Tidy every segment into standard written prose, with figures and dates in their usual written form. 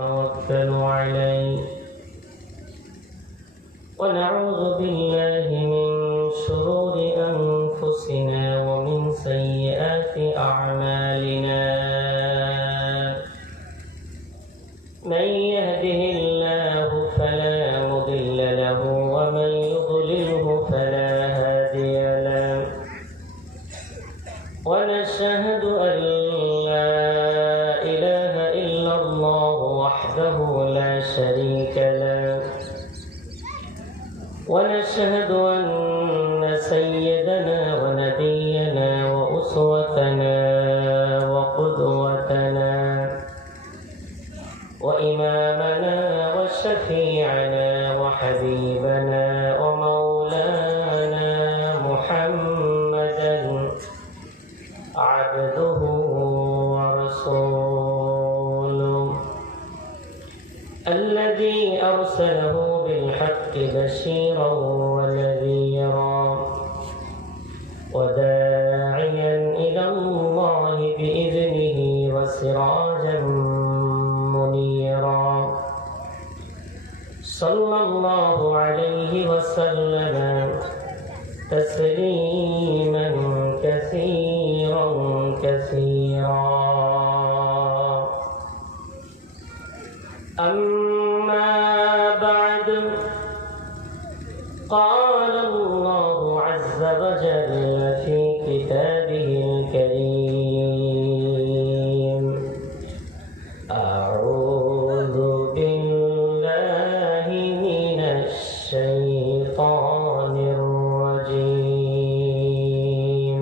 توكل عليه ونعوذ بالله من شرور أنفسنا ومن سيئات أعمالنا من يهده الله فلا مضل له ومن يضلله فلا هادي له ونشهد أن لا إله إلا الله وحده لا شريك له ونشهد أن سيدنا ونبينا وأسوتنا وقدوتنا وإمامنا وشفيعنا وحبيبنا ومولانا محمدا عبده ورسوله الذي أرسله بالحق بشيرا ونذيرا وداعيا إلى الله بإذنه وسراجا منيرا صلى الله عليه وسلم تسليما كثيرا كثيرا أما بعد قال الله عز وجل في كتابه الكريم أعوذ بالله من الشيطان الرجيم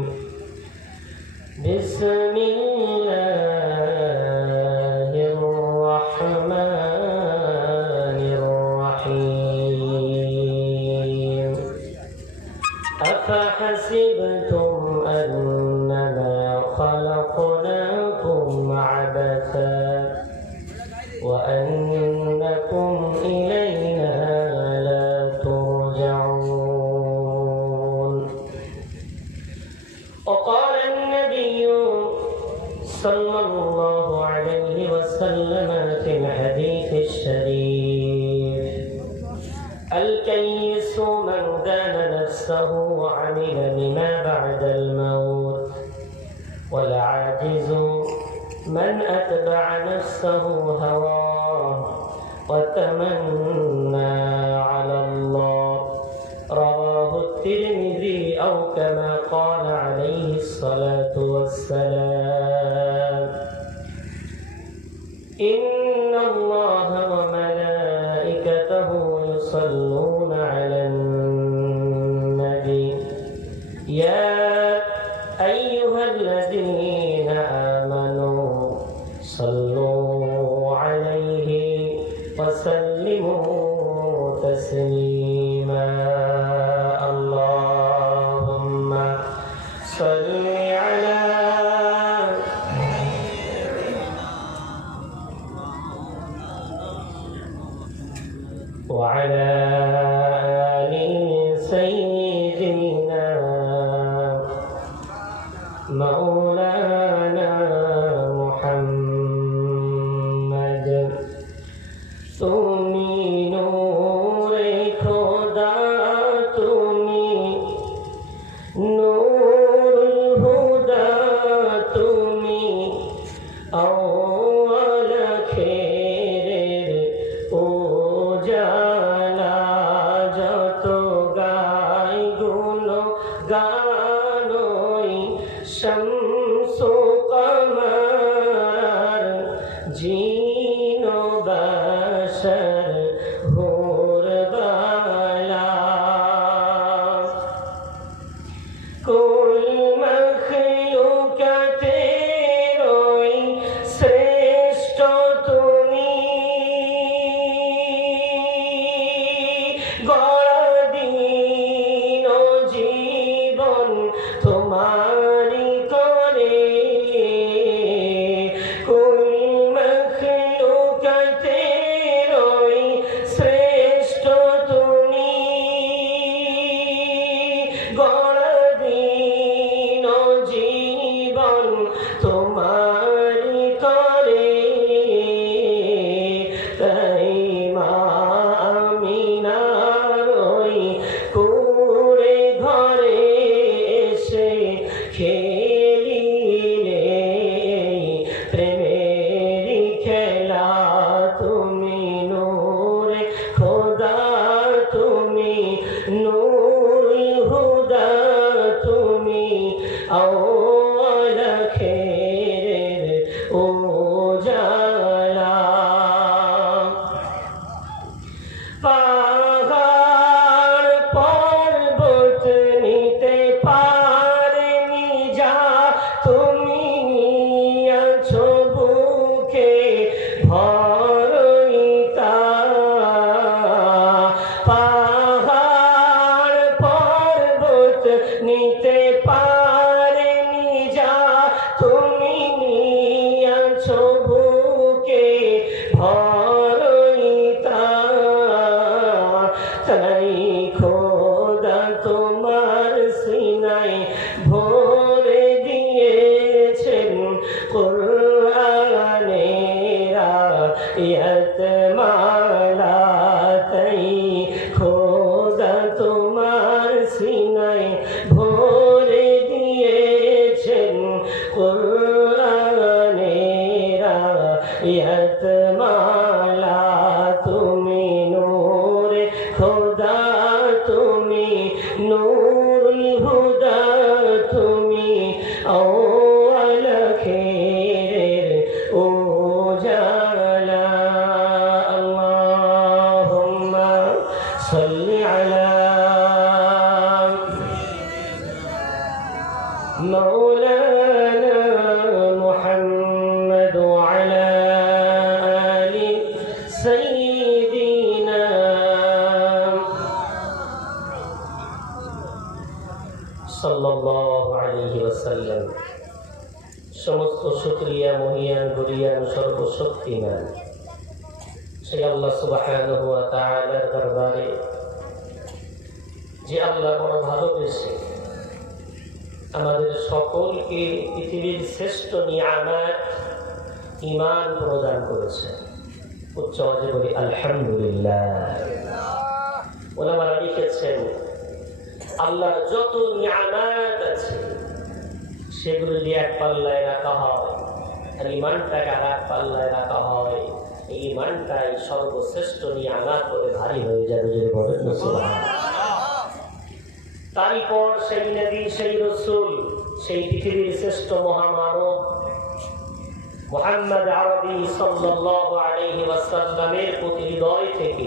بسم الله الرحمن الرحيم أفحسبتم أنما خلقناكم عبثا وأنكم إلينا لا ترجعون وقال النبي صلى الله عليه وسلم في الحديث الشريف الكيس من دان نفسه وعمل لما بعد الموت والعاجز من أتبع نفسه هواه وتمنى على الله رواه الترمذي أو كما قال عليه الصلاة والسلام إن الله وملائكته يصلون على النبي يا أيها الذين آمنوا صلوا عليه وسلموا تسليما اللهم صل على وعلى آل سيدنا مولانا محمد তুমি নূরে খোদা তুমি নূরুল হুদা তুমি আউয়াল আখিরের উজালা যত গাই গুণ গানই শামসু কমার জিনো বাশর হুর বালা কুল মখলুকাতেরই শ্রেষ্ঠ তুমি গড়া দিন জীবন তোমারি করে কুল মখলুকাতেরই তাই মা আমিনার ওই কুঁড়ে ঘরে এসে খেলিলে প্রেমেরই খেলা তুমি নূরে খোদা তুমি নূর হুদা তুমি আওয়াল খেরের উজালা পাহাড় পর্বত নিতে পারেনি যা তুমি আছো বুকে ভরই তা পাহাড় পর্বত নিতে পারেনি যা তুমি আছো বুকে ভরই তা তাই খোদা তোমার সিনায় ভরে দিয়েছেন কুরআনের আয়াত মালা তাই খোদা তোমার সিনায় ভরে দিয়েছেন কুরআনের আয়াত মালা তুমি নূরে খোদা তুমি নূরুল হুদা তুমি আওয়াল খেরের উজালা আল্লাহুম্মা সাল্লি আলা مولانا محمد وعلى آل سيدنا صلى الله عليه وسلم সমস্ত শুকরিয়া মহিয়ান গরিয়ান সর্বশক্তিমান সেই আল্লাহ সুবহানাহু ওয়া তাআলার দরবারে যে আল্লাহ বড় ভালোবেসে আমাদের সকলকে পৃথিবীর শ্রেষ্ঠ নিয়ামত ঈমান প্রদান করেছে। উচ্চ আওয়াজে বলি আলহামদুলিল্লাহ। ওলামারা লিখেছেন আল্লাহর যত নিয়ামত আছে সেগুলো দিয়ে এক পাল্লায় রাখা হয় আর ঈমানটাকে আর এক পাল্লায় রাখা হয়। এই ঈমানটাই সর্বশ্রেষ্ঠ নিয়ামত করে ভারী হয়ে যাবে যদি বলেন না সুবহানাল্লাহ। তারই পর সেই নবী সেই রসুল সেই পৃথিবীর শ্রেষ্ঠ মহামানব মুহাম্মদ আরবি সাল্লাল্লাহু আলাইহি ওয়াসাল্লামের প্রতি হৃদয় থেকে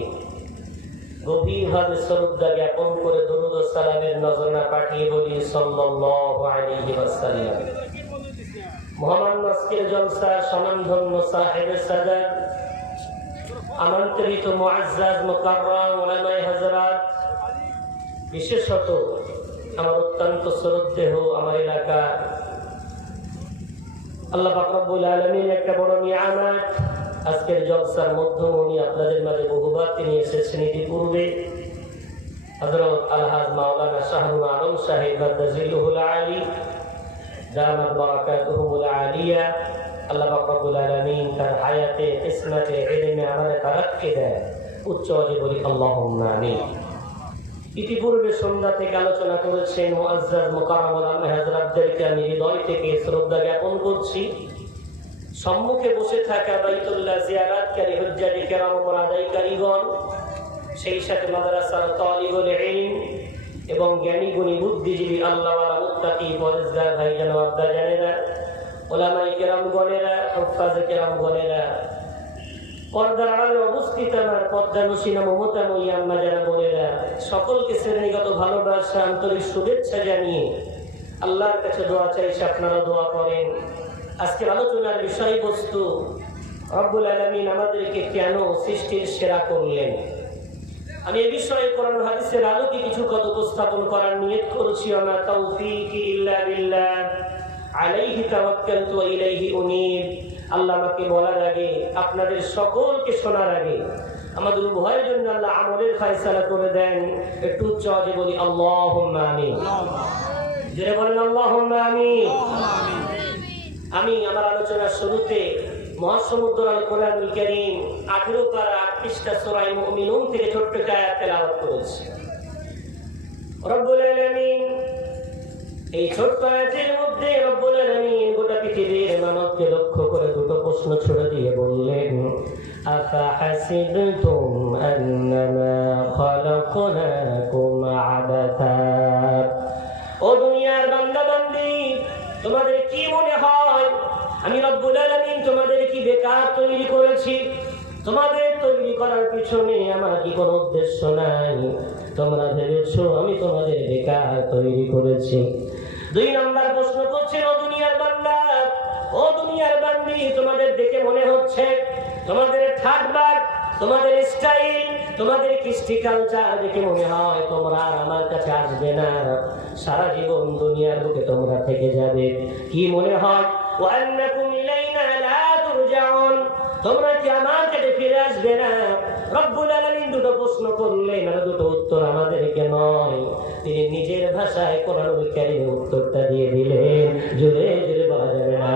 গভীরভাবে শ্রদ্ধা জ্ঞাপন করে দরুদ ও সালামের নজরানা পাঠিয়ে বলি সাল্লাল্লাহু আলাইহি ওয়াসাল্লাম। মহামান্য আজকের জলসার স্বনামধন্য সাহেবে সাদাত আমন্ত্রিত মুআজ্জাজ মুকাররম উলামায়ে হযরত, বিশেষত আমার অত্যন্ত শ্রদ্ধেয় আমার এলাকা আল্লাহ পাক রব্বুল আলামিন একটা বড় নিয়ামত আজকের জলসার মধ্যমণি আপনাদের মাঝে বহুবার তিনি এসেছেন। ইতিপূর্বে হযরত আলহাজ মাওলানা শাহরুল আলম সাহেব মাদ্দাজিল্লুহুল আলী দামাত বারাকাতুহুল আলিয়া আল্লাহ পাক রব্বুল আলামিন তার হায়াতে কিসমতে ইলমে আমারে তারাক্কি দেয়। উচ্চ আওয়াজে বলি আল্লাহুম্মা আমিন। ইতিপূর্বে সন্ধ্যা থেকে আলোচনা করেছেন মুআজ্জাজ মুকাররম আলম হযরতদেরকে আমি হৃদয় থেকে শ্রদ্ধা জ্ঞাপন করছি। সম্মুখে বসে থাকা বাইতুল্লাহ জিয়ারাতকারী হুজ্জাজে কেরাম ও আদায়কারীগণ, সেই সাথে মাদ্রাসার তালিবুল ইলম এবং জ্ঞানী গুণী বুদ্ধিজীবী আল্লাহওয়ালা মুত্তাকি পরেজগার ভাইজান ও আব্বাজানেরা, ওলামায়ে কেরামগণেরা, হুফাজে কেরামগণেরা, পর্দার আড়ালে অবস্থিত আমার পদ্মানুসীনা মমতাময়ী আম্মা যারা বোনেরা, সকলকে শ্রেণীগত ভালোবাসা আন্তরিক শুভেচ্ছা জানিয়ে আল্লাহর কাছে দোয়া চাইছি আপনারা দোয়া করেন। আজকের আলোচনার বিষয়বস্তু রব্বুল আলামিন আমাদেরকে কেন সৃষ্টির সেরা করলেন। আমি এই বিষয়ে কোরআন হাদিসের আলোকে কিছু কথা উপস্থাপন করার নিয়ত করেছি। আমার তাওফীকি ইল্লা বিল্লাহ, আলাইহি তাওয়াক্কালতু ওয়া ইলাইহি উনীব। আল্লাহ আমাকে বলার আগে, আপনাদের সকলকে শোনার আগে আমাদের উভয়ের জন্য আল্লাহ আমলের ফয়সালা করে দেন। একটু উচ্চ আওয়াজে বলি আল্লাহুম্মা আমিন। জোরে বলেন আল্লাহুম্মা আমিন। আমি আমার আলোচনার শুরুতে মহাসমুদ্র আল কোরআনুল কারীম 18 পারা 8 পৃষ্ঠা সূরা মুমিনুন থেকে ছোট্ট একটা আয়াত তেলাওয়াত করেছি। রব্বুল আলামিন এই ছোট্ট আয়াতের মধ্যে রব্বুল আলামিন গোটা পৃথিবীর মানবকে লক্ষ্য করে দুটো প্রশ্ন ছুড়ে দিয়ে বললেন, আফা হাসিবতুম আন্নামা খালাকনাকুম আবাথা। ও দুনিয়ার বান্দা বান্দি, তোমাদের কি মনে হয় আমি রব্বুল আলামিন তোমাদের কি বেকার তৈরি করেছি? তোমাদের তৈরি করার পিছনে আমার কি কোনো উদ্দেশ্য নাই? তোমরা ভেবেছো আমি তোমাদের বেকার তৈরি করেছি? 2 নম্বর প্রশ্ন করছেন, ও দুনিয়ার বান্দা, ও দুনিয়ার বান্দি, তোমাদের দেখে মনে হচ্ছে তোমাদের ঠাটবাট, তোমাদের স্টাইল, তোমাদের কৃষ্টি কালচার দেখে মনে হয় তোমরা আর আমার কাছে আসবে না, সারা জীবন দুনিয়ার বুকে তোমরা থেকে যাবে। কি মনে হয়? ওয়ান্নাকুম ইলাইনা লা তুরজাউন, তোমরা কি আমার কাছে ফিরে আসবে না? রব্বুল আলামিন দুটো প্রশ্ন করলেন, আর দুটো উত্তর আমাদেরকে নয়, তিনি নিজের ভাষায় কোরআনুল কারীমে উত্তরটা দিয়ে দিলেন, জোরে জোরে বলা যাবে না।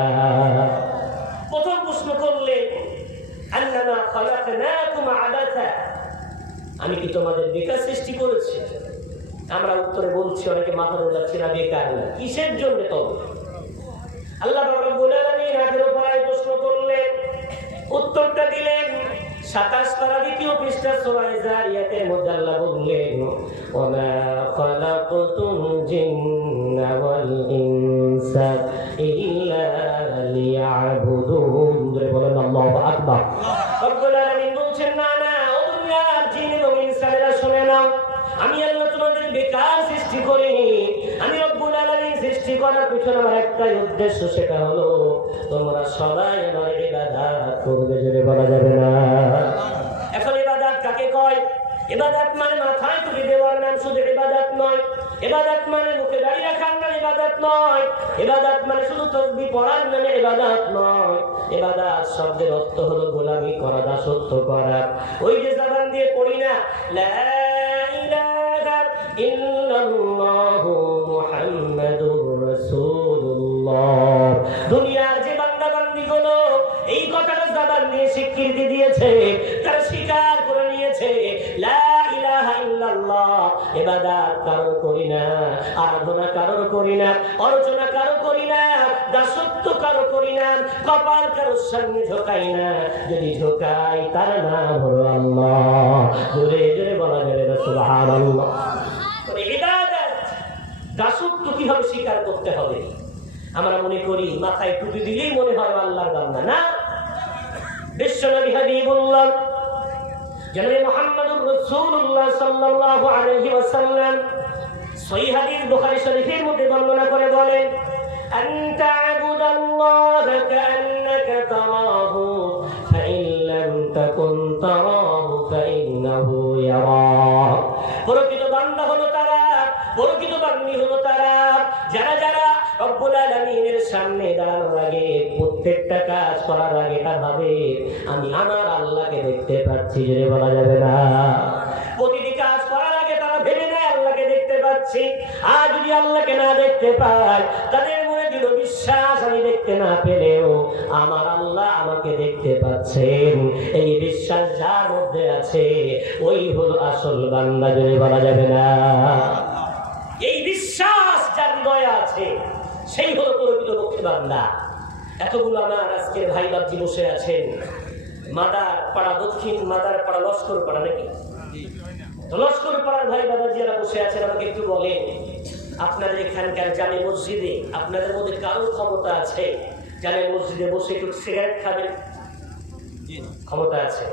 প্রথম প্রশ্ন করলেন, আন্নামা খালাকনাকুম আবাথা, আমি কি তোমাদের বেকার সৃষ্টি করেছি? আমরা উত্তরে বলছি, অনেকে মাথা দোলাচ্ছে না, বেকার না, কিসের জন্য? তবে আল্লাহ রাব্বুল আলামিন 18 পারায় প্রশ্ন করলেন, উত্তরটা দিলেন 27 পারা 2 পৃষ্ঠা সূরা যারিয়াতের মধ্যে আল্লাহ বললেন, ওয়ামা খালাকতুল জিন্না ওয়াল ইনসা ইল্লা লিয়াবুদুন। বলেন আল্লাহু আকবার। রব্বুল আলামিন বলছেন, না না, ও দুনিয়ার জিন এবং ইনসানেরা শুনে নাও, আমি আল্লাহ তোমাদের বেকার সৃষ্টি করিনি। আমি রব্বুল আলামিন সৃষ্টি করার পিছনে আমার একটাই উদ্দেশ্য, সেটা হলো তোমরা সবাই আমার ইবাদত করবে। জোরে বলা যাবে না। এখন ইবাদত কাকে কয়? ইবাদত মানে মাথায় টুপি দেওয়ার নাম শুধু ইবাদত নয়। ইবাদত মানে মুখে দাড়ি রাখার নাম ইবাদত নয়। ইবাদত মানে শুধু তাসবিহ পড়ার নামে ইবাদত নয়। ইবাদত শব্দের অর্থ হলো গোলামি করা, দাসত্ব করা। ওই যে জবান দিয়ে পড়ি না, লা ইলাহা ইল্লাল্লাহু মুহাম্মাদুর রাসূলুল্লাহ, দুনিয়ার যে বান্দা বান্দীগুলো এই কথাটা জবান দিয়ে স্বীকৃতি দিয়েছে, তারা স্বীকার করে নিয়েছে লা ইলাহা ইল্লাল্লাহ, ইবাদত কারো করি না, আরাধনা কারো করি না, অর্চনা কারো করি না, দাসত্ব কারো করি না, কপাল কারোর সামনে ঝোঁকাই না, যদি ঝোঁকাই তার নাম হলো আল্লাহ। জোরে জোরে বলা যাবে না সুবহানাল্লাহ। ইবাদত দাসত্ব কিভাবে স্বীকার করতে হবে? আমরা মনে করি মাথায় টুপি দিলেই মনে হয় আল্লাহর বান্দা, না। বিশ্বনবী হাবিবুল্লাহ জনাবে মুহাম্মদুর রাসূলুল্লাহ সাল্লাল্লাহু আলাইহি ওয়াসাল্লাম সহিহ হাদিস বুখারী শরীফের মধ্যে বর্ণনা করে বলেন, আনতা আবুদাল্লাহ কাআন্নাকা তারাহু ফাইন লাম তাকুন তারাহু ফাইন্নাহু ইয়ারাক। প্রকৃত বান্দা হলো তারা, প্রকৃত বান্দী হলো তারা যারা যারা রব্বুল আলামিনের সামনে দাঁড়ানোর আগে, প্রত্যেকটা কাজ করার আগে তার ভাবে আমি আমার আল্লাহকে দেখতে পাচ্ছি। জোরে বলা যাবে না। প্রতিটি কাজ করার আগে তারা ভেবে নেয় আল্লাহকে দেখতে পাচ্ছি। আর যদি আল্লাহকে না দেখতে পায়, তাদের মনে দৃঢ় বিশ্বাস আমি দেখতে না পেলেও আমার আল্লাহ আমাকে দেখতে পাচ্ছেন। এই বিশ্বাস যার মধ্যে আছে ওই হলো আসল বান্দা। জোরে বলা যাবে না। এই বিশ্বাস যার হৃদয়ে আছে সেই হলো প্রকৃত মুক্তি বান্দা। এতগুলো আমার আজকের ভাই বাবজি বসে আছেন মাদার পাড়া, দক্ষিণ মাদার পাড়া, লস্কর পাড়া, নাকি লস্কর পাড়ার ভাই বাবাজি যারা বসে আছেন, আমাকে একটু বলেন, আপনাদের এখানকার জামে মসজিদে আপনাদের মধ্যে কারো ক্ষমতা আছে জামে মসজিদে বসে একটু সিগারেট খাবেন? ক্ষমতা আছে?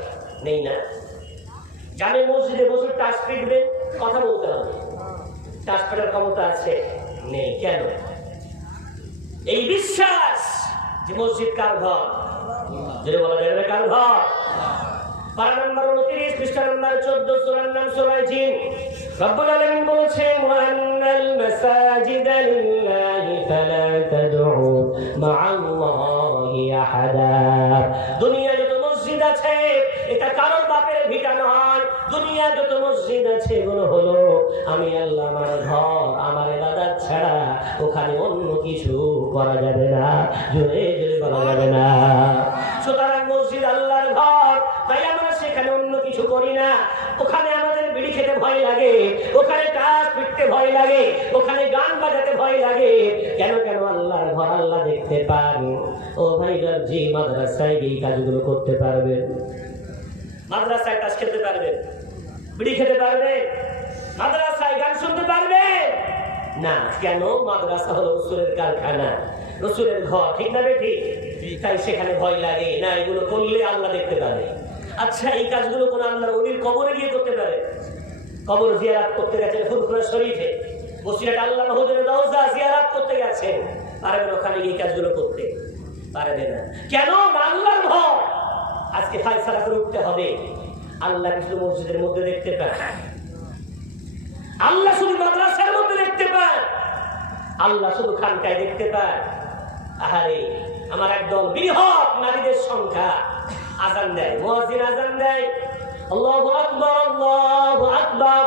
নেই না? জামে মসজিদে বসে টাচ পিটবেন? কথা বলতে হবে। টাচ পেটার ক্ষমতা আছে? নেই। কেন? এই বিশ্বাস যে মসজিদ কার ঘর? যদি বলা যাবে কার ঘর? পারা নম্বর 29 পৃষ্ঠা নম্বর 14 সূরার নাম সূরা জিন। রব্বুল আলামিন বলেছেন, ওয়ান্নাল মাসাজিদা লিল্লাহি ফালা তাদউ মা'আল্লাহি আহাদা। দুনিয়ায় যত মসজিদ আছে এটা কারোর বাপের ভিটা নয়, দুনিয়া যত মসজিদ আছে এগুলো হলো আমি আল্লাহ আমার ঘর, আমার ইবাদত ছাড়া ওখানে অন্য কিছু করা যাবে না, জোরে জোরে বলা যাবে না। সুতরাং মসজিদ আল্লাহর ঘর, তাই আমরা সেখানে অন্য কিছু করি না। ওখানে আমাদের বিড়ি খেতে ভয় লাগে, ওখানে টাস পিটতে ভয় লাগে, ওখানে গান বাজাতে ভয় লাগে। কেন কেন? আল্লাহর ঘর, আল্লাহ দেখতে পান। ও ভাইরা, জি মাদ্রাসায় এই কাজগুলো করতে পারবেন, মাদ্রাসায় টাস খেতে পারবেন, বিড়ি খেতে পারবে, মাদ্রাসায় গান শুনতে পারবে না। কেন? মাদ্রাসা হলো রসুলের কারখানা, রসুলের ঘর, ঠিক না বেঠিক? তাই সেখানে ভয় লাগে না, এগুলো করলে আল্লাহ দেখতে পারে। আচ্ছা, এই কাজগুলো কোন আল্লাহর ওলির কবরে গিয়ে করতে পারে? কবর জিয়ারাত করতে গেছেন ফুরফুরা শরীফে, বসিরহাট আল্লামা হুজুরের রওজা জিয়ারাত করতে গেছেন, পারবেন ওখানে গিয়ে কাজগুলো করতে? পারবে না। কেন? আল্লাহর ঘর। আজকে ফায়সালা করে উঠতে হবে। আল্লাহ কিছু মসজিদের মধ্যে দেখতে পায়, আল্লাহ শুধু মাদ্রাসার মধ্যে দেখতে পায়, আল্লাহ শুধু খানকায় দেখতে পায়। আহারে, আমার একদল বৃহৎ নারীদের সংখ্যা আজান দেয়, মুয়াজ্জিন আজান দেয়, আল্লাহু আকবার আল্লাহু আকবার।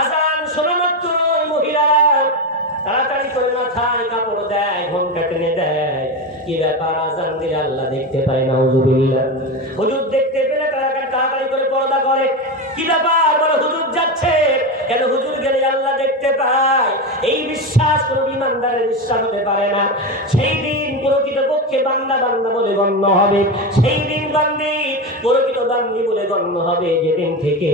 আজান শোনা মাত্র মহিলারা তাড়াতাড়ি করে মাথায় কাপড় দেয়, ঘোমটা টেনে দেয়। কি ব্যাপার? আজান দিলে আল্লাহ দেখতে পায়, নাউযুবিল্লাহ। হুজুর দেখতে পেলে তাড়াতাড়ি করে পর্দা করে। কি ব্যাপার? বলে হুজুর যাচ্ছে। কেন? হুজুর গেলে আল্লাহ দেখতে পায়। এই বিশ্বাস কোন ইমানদারের বিশ্বাস হতে পারে না। সেই দিন প্রকৃতপক্ষে বান্দা বান্দা বলে গণ্য হবে, সেই দিন বান্দি প্রকৃত বান্দি বলে গণ্য হবে যেদিন থেকে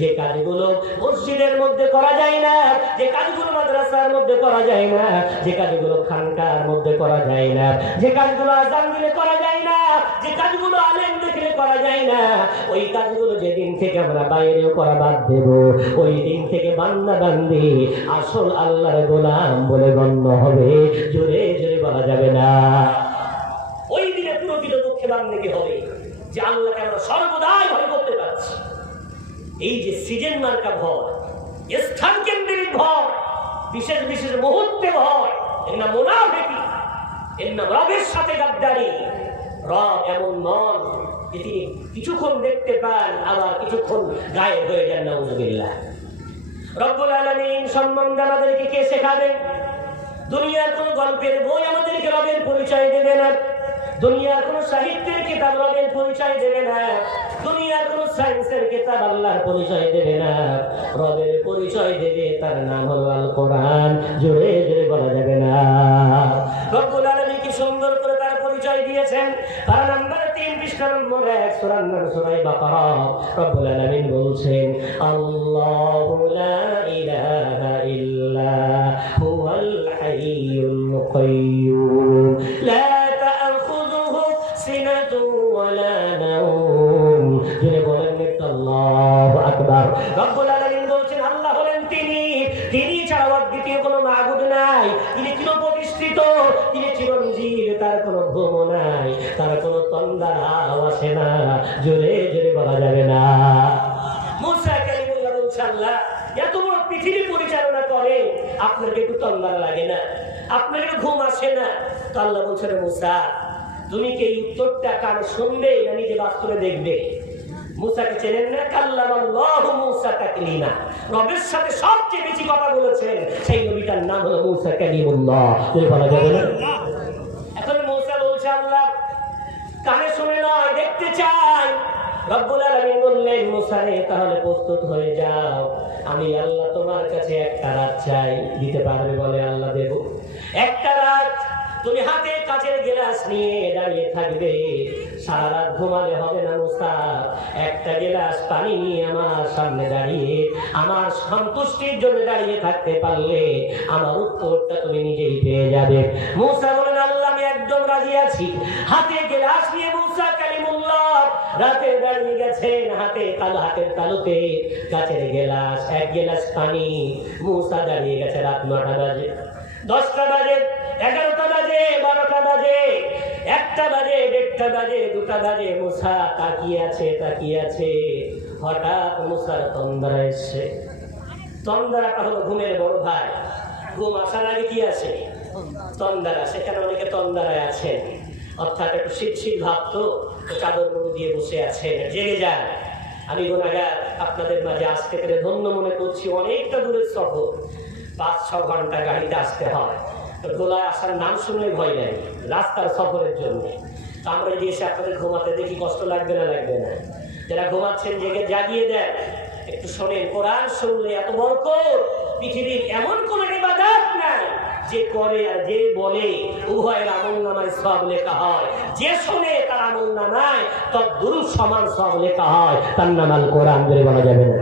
যে কাজগুলো মসজিদের মধ্যে করা যায় না, যে কাজগুলো মাদ্রাসার মধ্যে করা যায় না, যে কাজগুলো খানকার মধ্যে করা যায় না, যে কাজগুলো আজান দিলে করা যায় না, যে কাজগুলো আলেম দেখলে করা যায় না, ওই কাজগুলো যেদিন থেকে আমরা বাইরেও করা বাদ দেব, ওই দিন থেকে বান্দা বান্দি আসল আল্লাহর গোলাম বলে গণ্য হবে, জোরে জোরে বলা যাবে না। ওই দিনে প্রকৃত দুঃখে বান্দিকে হবে যে আল্লাহকে আমরা সর্বদাই ভয় করতে পারছি। এই যে সিজন মার্কা ভয়, স্থান কেন্দ্রিক ভয়, বিশেষ বিশেষ মুহূর্তে ভয়, এর নাম মুনাফিকি, এর নাম রবের সাথে গাদ্দারি। রব এমন নন যে তিনি কিছুক্ষণ দেখতে পান আবার কিছুক্ষণ গায়েব হয়ে যান, নাউযুবিল্লাহ। রব্বুল আলামিন সম্বন্ধে আমাদেরকে কে শেখাবেন? দুনিয়ার কোন গল্পের বই আমাদেরকে রবের পরিচয় দেবে না, দুনিয়ার কোন সাহিত্যের কিতাব রবের পরিচয় দেবে না, দুনিয়ার কোন সায়েন্সের কিতাব আল্লাহর পরিচয় দেবে না। রবের পরিচয় দেবে, তার নাম হলো আল কোরআন, জোরে জোরে বলা যাবে না। রব্বুল আলামিন কি সুন্দর করে তার পরিচয় দিয়েছেন। তার নাম্বার 3 পৃষ্ঠা নম্বর 1 সূরার নাম সূরা বাকারা। রব্বুল আলামিন বলছেন, আল্লাহু লা ইলাহা ইল্লা হুয়াল হাইয়ুল কাইয়্যুম লা তা'খুযুহু সিনাতুন ওয়ালা নাওম। যিনি বলেন আল্লাহু আকবার। রব্বুল আলামিন বলছেন, আল্লাহ হলেন তিনি ছাড়া দ্বিতীয় কোনো মাবুদ নাই। তিনি চিরপ্রতিষ্ঠিত, তিনি চিরঞ্জীব, তার কোনো ঘুম নাই, তার কোনো তন্দ্রা আসে না, জোরে জোরে বলা যাবে না। মুসা কালিমুল্লাহ বলছে, আল্লাহ এত বড় পৃথিবী পরিচালনা করে, আপনার একটু তন্দ্রা লাগে না, আপনার একটু ঘুম আসে না? তো আল্লাহ বলছে, মুসা তুমি কি এই উত্তরটা কানে শুনবে না নিজে বাস্তবে দেখবে? মুসাকে চেনেন না? কাল্লামাল্লাহু মুসা তাকলিমা। রবের সাথে সবচেয়ে বেশি কথা বলেছেন সেই নবীটার নাম হলো মুসা কালিমুল্লাহ। তুমি বলা যাবে না? এখন মুসা বলছে, আল্লাহ কানে শুনে নয়, দেখতে চাই। রব্বুল আলামিন বললেন, মুসা রে তাহলে প্রস্তুত হয়ে যাও, আমি আল্লাহ তোমার কাছে একটা রাত চাই। দিতে পারবে? বলে, আল্লাহ দেব। একটা রাত তুমি হাতে কাচের গ্লাস নিয়ে দাঁড়িয়ে থাকবে, সারা রাত ঘুমালে হবে না মুসা। একটা গ্লাস পানি নিয়ে আমার সামনে দাঁড়িয়ে আমার সন্তুষ্টির জন্য দাঁড়িয়ে থাকতে পারলে আমার উত্তরটা তুমি নিজেই পেয়ে যাবে। মুসা বলেন, আল্লাহ আমি একদম রাজি আছি। হাতে গ্লাস নিয়ে মুসা কালিমুল্লাহ রাতে দাঁড়িয়ে গেছেন, হাতের তালুতে কাচের গ্লাস, এক গ্লাস পানি। মুসা দাঁড়িয়ে গেছে রাত 9টা বাজে, 10টা বাজে, 11টা বাজে, 12টা বাজে, 1টা বাজে, 1:30টা বাজে, 2টা বাজে। মুসা তাকিয়ে আছে। হঠাৎ মুসার তন্দ্রা এসছে। তন্দ্রাটা হলো ঘুমের বড় ভাই। ঘুম আসার আগে কি আসে? তন্দ্রা। সেখানে অনেকে তন্দ্রায় আছেন, অর্থাৎ একটু শীত ভাব, তো চাদর মুড়ি দিয়ে বসে আছেন, জেগে যান। আমি গুনাহগার, আপনাদের মাঝে আসতে পেরে ধন্য মনে করছি। অনেকটা দূরের সফর, 5-6 ঘন্টা গাড়িতে আসতে হয়। গোলায় আসার নাম শুনে ভয় নেই রাস্তার সফরের জন্য। তো আমরা যদি এসে আপনাদের ঘুমাতে দেখি, কষ্ট লাগবে না? লাগবে না? যারা ঘুমাচ্ছেন জেগে জাগিয়ে দেন, একটু শোনেন। কোরআন শুনলে এত বরকত। পৃথিবীর এমন কোন ইবাদত নাই যে করে আর যে বলে উভয়ের আমলনামায় সওয়াব লেখা হয়। যে শোনে তার আমলনামায় তদ্দুরূপ সমান সওয়াব লেখা হয়। তার নাম আল কোরআন বলে বলা যাবে না।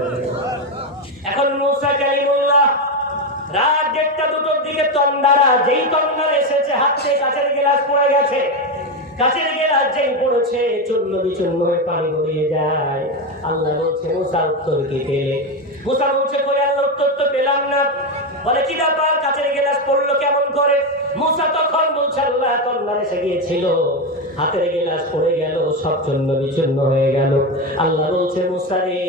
এখন মুসা কালিমুল্লাহ রাত 1টা-2টোর দিকে তন্দারা, যেই তন্দারা এসেছে হাত থেকে কাছের গেলাস পড়ে গেছে। কাছের গেলাস যেই পড়েছে চূর্ণ বিচূর্ণ হয়ে পানি গড়িয়ে যায়। আল্লাহ বলছে মুসা উত্তর কি পেলে? মুসা বলছে কই আল্লাহ উত্তর তো পেলাম না। বলে কি ব্যাপার, কাছের গেলাস পড়লো কেমন করে? মুসা তখন বলছে আল্লাহ তন্দার এসে গিয়েছিল, হাতের গেলাস পড়ে গেল, সব চূর্ণ বিচূর্ণ হয়ে গেল। আল্লাহ বলছে মুসা রে,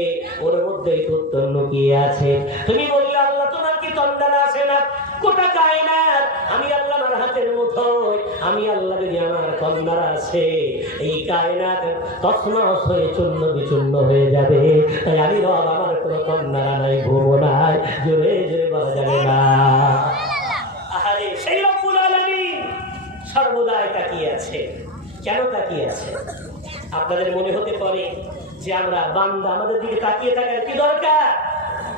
ওর মধ্যেই তো উত্তর লুকিয়ে আছে। তুমি বললে আল্লাহ তোমার কি তন্দারা আসে না? গোটা কায়নাত আমি আল্লাহ আমার হাতের মুঠোয়। আমি আল্লাহ যদি আমার তন্দারা আছে, এই কায়নাত তছনছ হয়ে চূর্ণ বিচূর্ণ হয়ে যাবে। তাই আমি রব, আমার কোনো তন্দারা নাই, ঘুমো নাই, জোরে জোরে বলা যাবে না। আহারে, সেই রব্বুল আলামিন সর্বদাই তাকিয়ে আছে। কেন তাকিয়ে আছে? আপনাদের মনে হতে পারে যে আমরা বান্দা, আমাদের দিকে তাকিয়ে থাকার কি দরকার?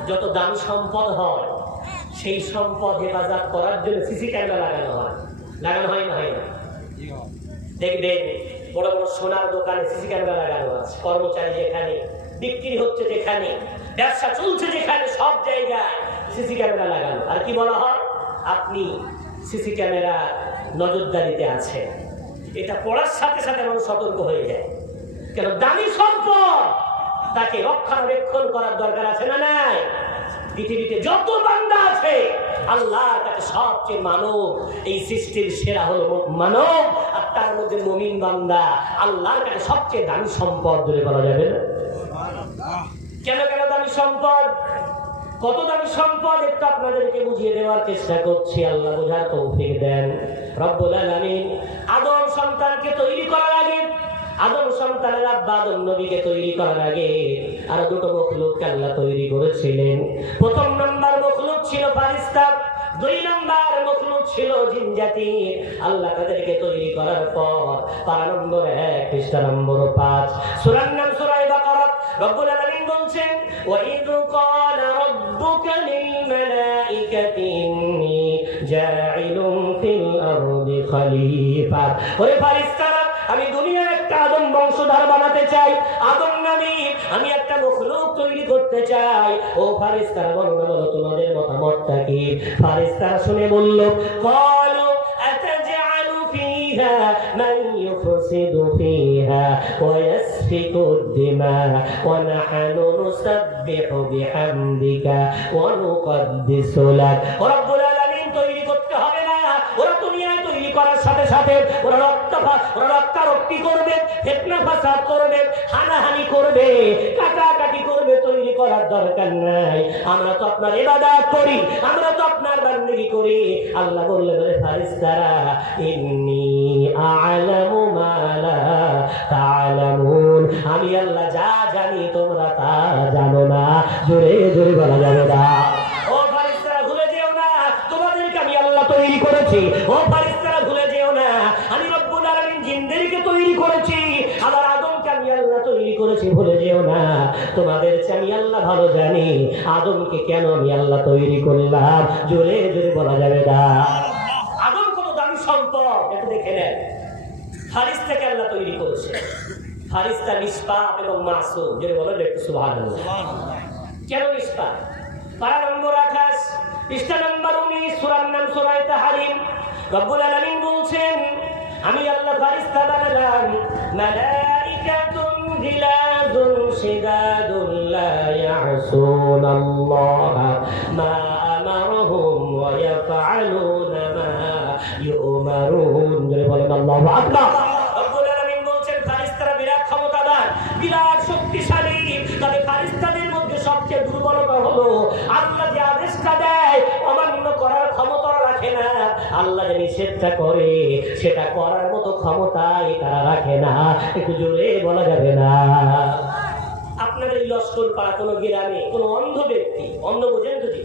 যত দামি সম্পদ হয় সেই সম্পদ হেফাজত করার জন্য সিসি ক্যামেরা লাগানো হয়। লাগানো হয় না? হয় না? দেখবেন বড় বড় সোনার দোকানে সিসি ক্যামেরা লাগানো আছে। কর্মচারী যেখানে, বিক্রি হচ্ছে যেখানে, ব্যবসা চলছে যেখানে, সব জায়গায় সিসি ক্যামেরা লাগানো। আর কি বলা হয়? আপনি সিসি ক্যামেরা নজরদারিতে আছেন। এটা পড়ার সাথে সাথে মানুষ সতর্ক হয়ে যায়। কেন? দামি সম্পদ, তাকে রক্ষণাবেক্ষণ করার দরকার আছে না নাই? পৃথিবীতে যত বান্দা আছে আল্লাহর কাছে সবচেয়ে মানব, এই সৃষ্টির সেরা হলো মানব, আর তার মধ্যে মুমিন বান্দা আল্লাহর কাছে সবচেয়ে দামি সম্পদ বলে বলা যাবে না? কেন কেন দামি সম্পদ? কত দামি সম্পদ একটু আপনাদেরকে বুঝিয়ে দেওয়ার চেষ্টা করছি, আল্লাহ বোঝার তৌফিক দেন। রব্বুল আলামিন আদম সন্তানকে তৈরি করার আগে, আদম সন্তানের আব্বা আদম নবীকে তৈরি করার আগে আরো দুটো মখলুককে আল্লাহ তৈরি করেছিলেন। প্রথম নাম্বার মখলুক ছিল ফারিস্তা, 2 নাম্বার মখলুক ছিল জিন জাতি। আল্লাহ তাদেরকে তৈরি করার পর পারা নম্বর 1, পৃষ্ঠা নম্বর 5, সূরার নাম সূরা বাকারা। রব্বুল আলামিন বলছেন ওয়া ইয ক্বালা রাব্বুকা লিল মালাইকাতি ইন্নী জাইলুন ফিল আরদি খলিফা। ওরে ফারিস্তারা, আমি দুনিয়ায় একটা আদম বংশধর বানাতে চাই, আদম নবী, আমি একটা মখলুক তৈরি করতে চাই। ও ফারিস্তারা বলো না, বলো তোমাদের মতামতটা কি? ফারিস্তারা শুনে বলল ক্বালু আতাজআলু ফীহা মান ইউফসিদু ফীহা ওয়া ইয়াসফিকু দিমা ওয়া নাহনু নুসাব্বিহু বিহামদিকা ওয়া নুকদ্দিসু লাক। রব্বুল আলামিন তৈরি করতে হবে না, ওরা দুনিয়ায় তৈরি করার সাথে সাথে ওরা রক্তারক্তি করবে, ফিতনা ফাসাদ করবে, হানাহানি করবে, কাটাকাটি করবে। তৈরি করার দরকার নাই। আমরা তো আপনার ইবাদত করি, আমরা তো আপনার বান্দেগি করি। আল্লাহ বললেন ফারিস্তারা ইন্নী আ'লামু মা লা তা'লামুন, আমি আল্লাহ যা জানি তোমরা তা জানো না। জোরে জোরে বলা যাবে না। ও ফারিস্তারা ভুলে যেও না, তোমাদেরকে আমি আল্লাহ তৈরি করেছি। ও ফারিস্তারা ভুলে যেও না, আমি রব্বুল আলামিন জিনদেরকে তৈরি করেছি, আবার আদমকে আমি আল্লাহ তৈরি করেছি। ভুলে যেও না, তোমাদের চেয়ে আমি আল্লাহ ভালো জানি আদমকে কেন আমি আল্লাহ তৈরি করলাম। জোরে জোরে বলা যাবে না। আদম কত দামি সম্পদ একটু দেখে নেন। ফারিস্তাকে আল্লাহ তৈরি করেছে, ফারিস্তা নিষ্পাপ এবং মাসুম। জোরে বলো একটু সুবহানাল্লাহ। কেন নিষ্পাপ? পারা নম্বর 28, পৃষ্ঠা নম্বর 19, সূরার নাম সূরা তাহরিম। রব্বুল আলামিন বলছেন আমি আল্লাহ ফারিস্তা বানালাম মালাইকাতুন গিলাদুন শিদাদুন লা ইয়াসুনাল্লাহ মা আমারহুম ওয়া ইয়াফআলুনা মা ইউমারুন। জোরে বলেন আল্লাহু আকবার। রব্বুল আলামিন বলছেন ফারিস্তারা বিরাট ক্ষমতাবান, বিরাট শক্তিশালী। তবে ফারিস্তাদের মধ্যে সবচেয়ে দুর্বলতা হলো আল্লাহ যে আদেশটা দেয় অমান্য করার ক্ষমতা রাখে না। আল্লাহ যে নিষেধটা করে সেটা করার মতো ক্ষমতাই তারা রাখে না। একটু জোরে বলা যাবে না। আপনার এই লস্কর পাড়া কোনো গ্রামে কোনো অন্ধ ব্যক্তি, অন্ধ বোঝেন যদি,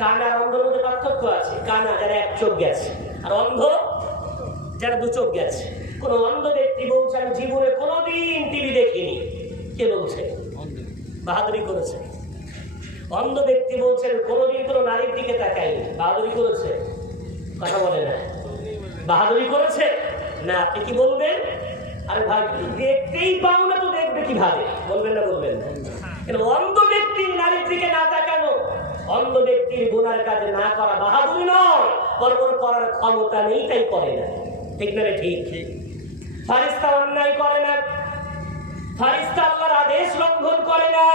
কানা আর অন্ধের মধ্যে পার্থক্য আছে। কানা যারা এক চোখ গেছে, আর অন্ধ যারা দু চোখ গেছে। কোন অন্ধ ব্যক্তি বলছে আমি জীবনে কোনোদিন টিভি দেখিনি। কে বলছে? বাহাদুরি করেছে। অন্ধ ব্যক্তি বলছেন কোনোদিন কোনো নারীর দিকে তাকায়নি। বাহাদুরি করেছে? কথা বলে না। বাহাদুরি করেছে না। আপনি কি বলবেন? আরে ভাই দেখতেই পাও না তো দেখবে কিভাবে? বলবেন না? বলবেন না। কেন অন্ধ ব্যক্তির নারীর দিকে না তাকানো, অন্ধ ব্যক্তির গুনার কাজে না করা বাহাদুরি নয়, বরং করার ক্ষমতা নেই তাই করে না। ঠিক না? ঠিক ঠিক। ফারিস্তা অন্যায় করে না, ফারিস্তা আল্লাহর আদেশ লঙ্ঘন করে না।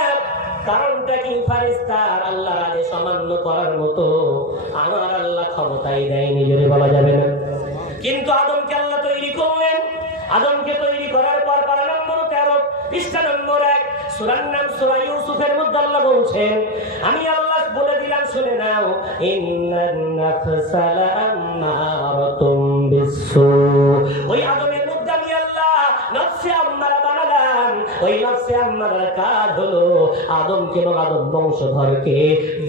কারণটা কি? ফারিস্তার আল্লাহর আদেশ অমান্য করার মতো আমার আল্লাহ ক্ষমতাই দেয়নি, যদি বলা যাবে না। কিন্তু আদমকে আল্লাহ তৈরি করলেন। আদমকে তৈরি করার পর পারা নম্বর 13 পৃষ্ঠা নম্বর 1 সূরার নাম সূরা ইউসুফের মধ্যে আল্লাহ বলছেন, আমি আল্লাহ বলে দিলাম শুনে নাও, ইন্নান নাফসা লাআম্মারাতুম বিসসু। ওই আদমের মধ্যে আমি আল্লাহ নফসে আম্মারা বানালাম। ওই নফসে আম্মারার কাজ হলো আদমকে এবং আদম বংশধরকে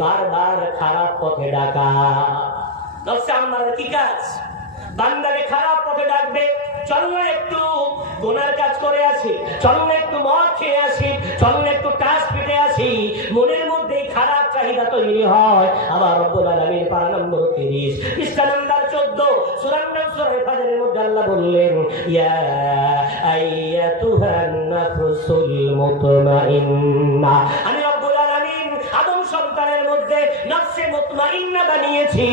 বারবার খারাপ পথে ডাকা। নফসে আম্মারার কি কাজ? বান্দাকে খারাপ পথে ডাকবে। চল না একটু গুনার কাজ করে আসি, চল না একটু মদ খেয়ে আসি, চল না একটু টাস পিটে আসি। মনের মধ্যে খারাপ চাহিদা তৈরি হয়। আবার রব্বুল আলামিন পারা নম্বর 30 পৃষ্ঠা নম্বর 14 সূরার নাম সূরা ফাজরের মধ্যে আল্লাহ বললেন, ইয়া আইয়াতুহান নাফসুল মুতমাইন্না। আমি রব্বুল আলামিন আদম সন্তানের মধ্যে নফসে মুতমাইন্না বানিয়েছি,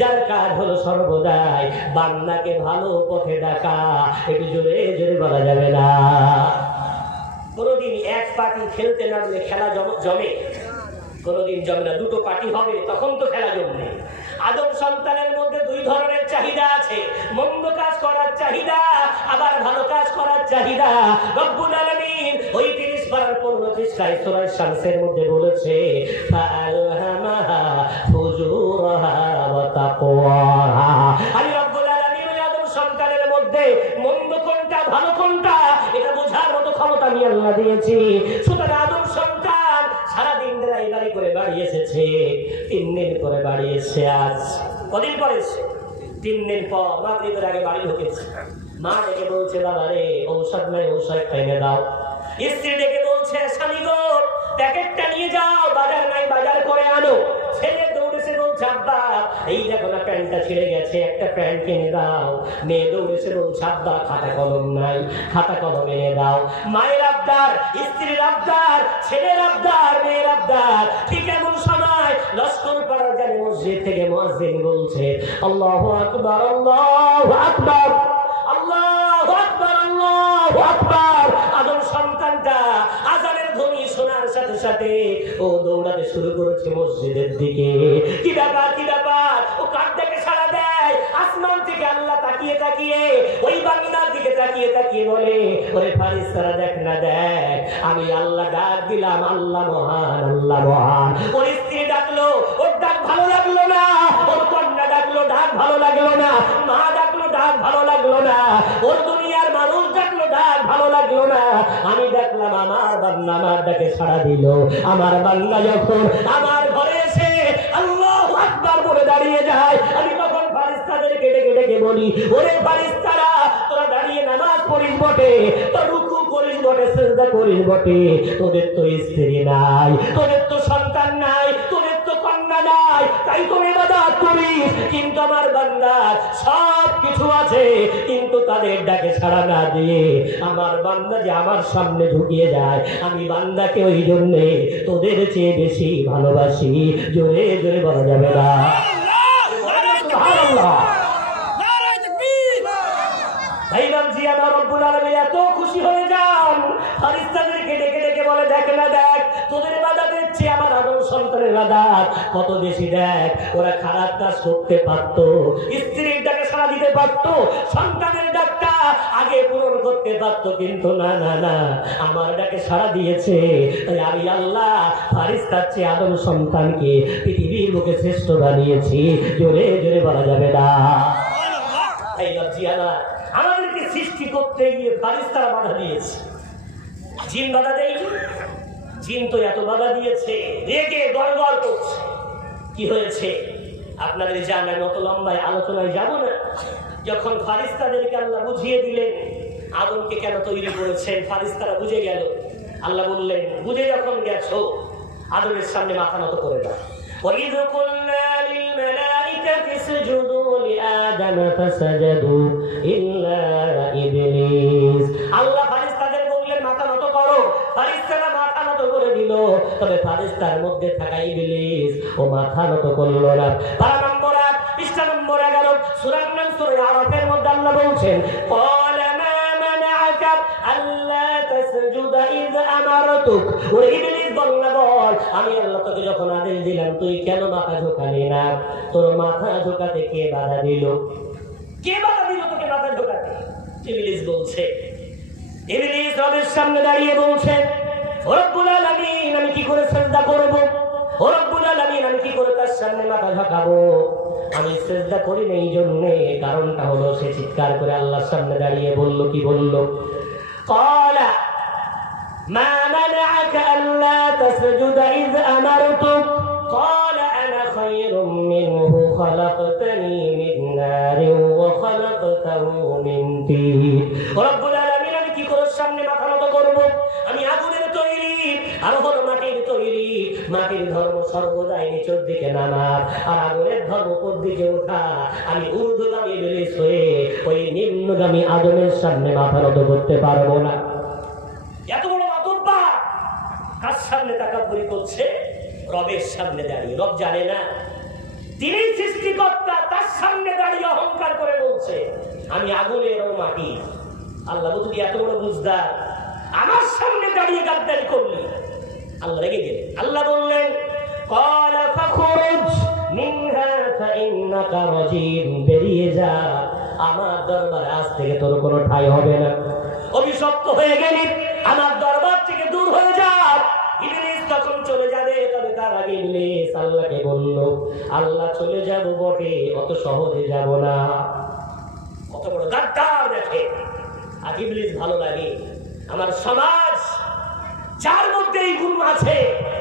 যার কাজ হলো সর্বদাই বান্দাকে ভালো পথে ডাকা। একটু জোরে জোরে বলা যাবে না। কোনদিন এক পার্টি খেলতে নামলে খেলা জমে? কোনদিন জমে না। দুটো পার্টি হবে তখন তো খেলা জমবে। আদম সন্তানের মধ্যে দুই ধরনের চাহিদা আছে, মন্দ কাজ করার চাহিদা, আবার ভালো কাজ করার চাহিদা। রব্বুল আলামিন ওই 30 পারার 15 পৃষ্ঠায় সূরা শামসের মধ্যে বলেছে, ফাআলহামাহা ফুজুরাহা ওয়া তাকওয়াহা। আমি রব্বুল আলামিন ওই আদম সন্তানের মধ্যে মন্দ কোনটা ভালো কোনটা এটা বোঝার মতো ক্ষমতা আমি আল্লাহ দিয়েছি। সুতরাং আদম সন্তান সারাদিন ড্রাইভারি করে বাড়ি এসেছে, 3 দিন করে বাড়ি এসে আজ কদিন পরে এসে 3 দিন পর মাগরিবের আগে বাড়ি ঢুকেছে। মা ডেকে বলছে, বাবা রে ঔষধ নাই, ঔষধ খাইয়ে দাও। স্ত্রী ডেকে বলছে, স্বামী গো প্যাকেটটা নিয়ে যাও, বাজার নাই বাজার করে আনো। ছেলে দৌড়েছে বলছে, আব্বা এই দেখো না প্যান্টটা ছিঁড়ে গেছে, একটা প্যান্ট কিনে দাও। মেয়ে দৌড়েছে বলছে, আব্বা খাতা কলম নাই, খাতা কলম এনে দাও। মায়ের আবদার, স্ত্রীর আবদার, ছেলের আবদার, মেয়ের আবদার। ঠিক এমন সময় লস্কর পাড়ার জানে মসজিদ থেকে মুয়াজ্জিন বলছে, আল্লাহু আকবার, আল্লাহু আকবার, আল্লাহু আকবার, আল্লাহু আকবার। আদম সন্তানটা আযানের ধ্বনি শোনার সাথে সাথে ও দৌড়াতে শুরু করেছে মসজিদের দিকে। কি ব্যাপার, কি ব্যাপার? ও কার দিকে সাড়া দেয়? আসমান থেকে আল্লাহ তাকিয়ে তাকিয়ে ওই বান্দার দিকে তাকিয়ে তাকিয়ে বলে, ওরে ফারিস্তারা দেখ না দেখ, আমি আল্লাহ ডাক দিলাম, আল্লাহ মহান, আল্লাহ মহান। ওর স্ত্রী ডাকলো, ওর ডাক ভালো লাগলো না। ওর কন্যা ডাকলো, ডাক ভালো লাগলো না। মা ডাকলো, ডাক ভালো লাগলো না। ওর দুনিয়ার মানুষ ডাকলো, ডাক ভালো লাগলো না। আমি দেখলাম আমার বান্দা আমার ডাকে সাড়া দিল। আমার বান্দা যখন আমার ঘরে এসে আল্লাহু আকবার বলে দাঁড়িয়ে যায়, আমি তখন ফারিস্তাদেরকে ডেকে ডেকে বলি, ওরে ফারিস্তারা তোরা দাঁড়িয়ে নামাজ পড়িস বটে, তো রুকু করিস বটে, সিজদা করিস বটে, তোদের তো স্ত্রী নাই, তোদের তো সন্তান নাই, তোদের তো কন্যা নাই, তাই তোর ইবাদত করিস। কিন্তু আমার বান্দা সব কিছু আছে, কিন্তু তাদের ডাকে সাড়া না দিয়ে আমার বান্দা যে আমার সামনে ঝুঁকিয়ে যায়, আমি বান্দাকে ওই জন্যে তোদের চেয়ে বেশি ভালোবাসি। জোরে জোরে বলা যাবে না। এত খুশি হয়ে যান, ফারিস্তাদেরকে ডেকে ডেকে বলে, দেখ না দেখ, তোদের ইবাদতের চেয়ে আমার আদম সন্তানের ইবাদত কত বেশি। দেখ ওরা খারাপ কাজ করতে পারতো, স্ত্রীর ডাকে সাড়া দিতে পারতো, সন্তানের ডাকটা আগে পূরণ করতে পারতো, কিন্তু না না না, আমার ডাকে সাড়া দিয়েছে। তাই আমি আল্লাহ ফারিস্তার চেয়ে আদম সন্তানকে পৃথিবীর লোকে শ্রেষ্ঠ বানিয়েছি। জোরে জোরে বলা যাবে না। এই লজ্জিয়ানা আমাদেরকে সৃষ্টি করতে গিয়ে ফারিস্তারা বাধা দিয়েছে। জিন বাধা দেয়নি, জিন তো এত বাধা দিয়েছে, রেগে গড়গড় করছে। কি হয়েছে আপনাদের জানার মতো লম্বায় আলোচনায় যাব না। যখন ফারিস্তাদেরকে আল্লাহ বুঝিয়ে দিলেন আদমকে কেন তৈরি করেছেন, ফারিস্তারা বুঝে গেল। আল্লাহ বললেন, বুঝে যখন গেছো আদমের সামনে মাথা নত করে দাও। وَإِذْ قُلْنَا لِلْمَلَائِكَةِ اسْجُدُوا لِآدَمَ فَسَجَدُوا إِلَّا إِبْلِيسَ। আল্লাহ ফারিস্তাদের বললেন মাথা নত করো, ফারিস্তারা মাথা নত করে দিল, তবে ফারিস্তার মধ্যে থাকা ইবলিস ও মাথা নত করল না। পারা নম্বর 8 পৃষ্ঠা নম্বর 11 সূরা নাম সূরা আরাফের মধ্যে আল্লাহ বলছেন, ক্বালা মা মানাআকা আল্লা তাসজুদা ইয আমারতুক। ও ইবলিস বল, আমি আল্লাহ তোকে যখন আদেশ দিলাম তুই কেন মাথা ঝোঁকালি না? তোর মাথা ঝোঁকাতে কে বাধা দিল? কে বাধা দিল তোকে মাথা ঝোঁকাতে? ইবলিস বলছে। ইবলিস রবের সামনে দাঁড়িয়ে বলছে, ও রব্বুল আলামিন, আমি কি করে সিজদা করব? ও রব্বুল আলামিন, আমি কি করে তার সামনে মাথা ঝাঁকাবো? আমি সিজদা করি না এই জন্য, কারণটা হলো সে চিৎকার করে আল্লাহর সামনে দাঁড়িয়ে বলল, কি বলল? ক্বালা মা মানাআকা আল্লা তাসজুদা ইয আমারতুক ক্বালা আনা খায়রুম মিনহু খালাকতানি মিন নারিন ওয়া খালাকতাহু মিন তিন। রব্বুল আলামিন, আমি কি করে সামনে মাথা নত করব? আমি আগুনের তৈরি, আর হলো মাটির তৈরি। মাটির ধর্ম সর্বদাই নিচের দিকে নামা, আর আগুনের ধর্ম উপর দিকে ওঠা। আমি ঊর্ধ্বগামী ইবলিস হয়ে ওই নিম্নগামী আদমের সামনে মাথা নত করতে পারবো না। এত বড় মাতব্বা কার সামনে তাকাব্বুরি করছে? রবের সামনে দাঁড়িয়ে। রব জানে না তিনি সৃষ্টিকর্তা, তার সামনে দাঁড়িয়ে অহংকার করে বলছে আমি আগুনের ও মাটি। আল্লাহ বুঝলি এত বড় বুঝদার, আমার সামনে দাঁড়িয়ে গাদ্দারি করলি। আল্লাহ রেগে গেলেন। আল্লাহ বললেন, ক্বালা ফাখরুজ মিনহা ফাইন্নাকা রাজিম। বেরিয়ে যা, আমার দরবারে আজ থেকে তোর কোনো ঠাঁই হবে না। অভিশপ্ত হয়ে গেলি, আমার দরবার থেকে দূর হয়ে যা। ইবলিস তখন চলে যাবে, তবে তার আগে ইবলিস আল্লাহকে বলল, আল্লাহ চলে যাব বটে, অত সহজে যাব না। কত বড় গাদ্দার দেখে। আর ইবলিস ভালো লাগে। আমার সমাজ যার মধ্যে এই গুণ আছে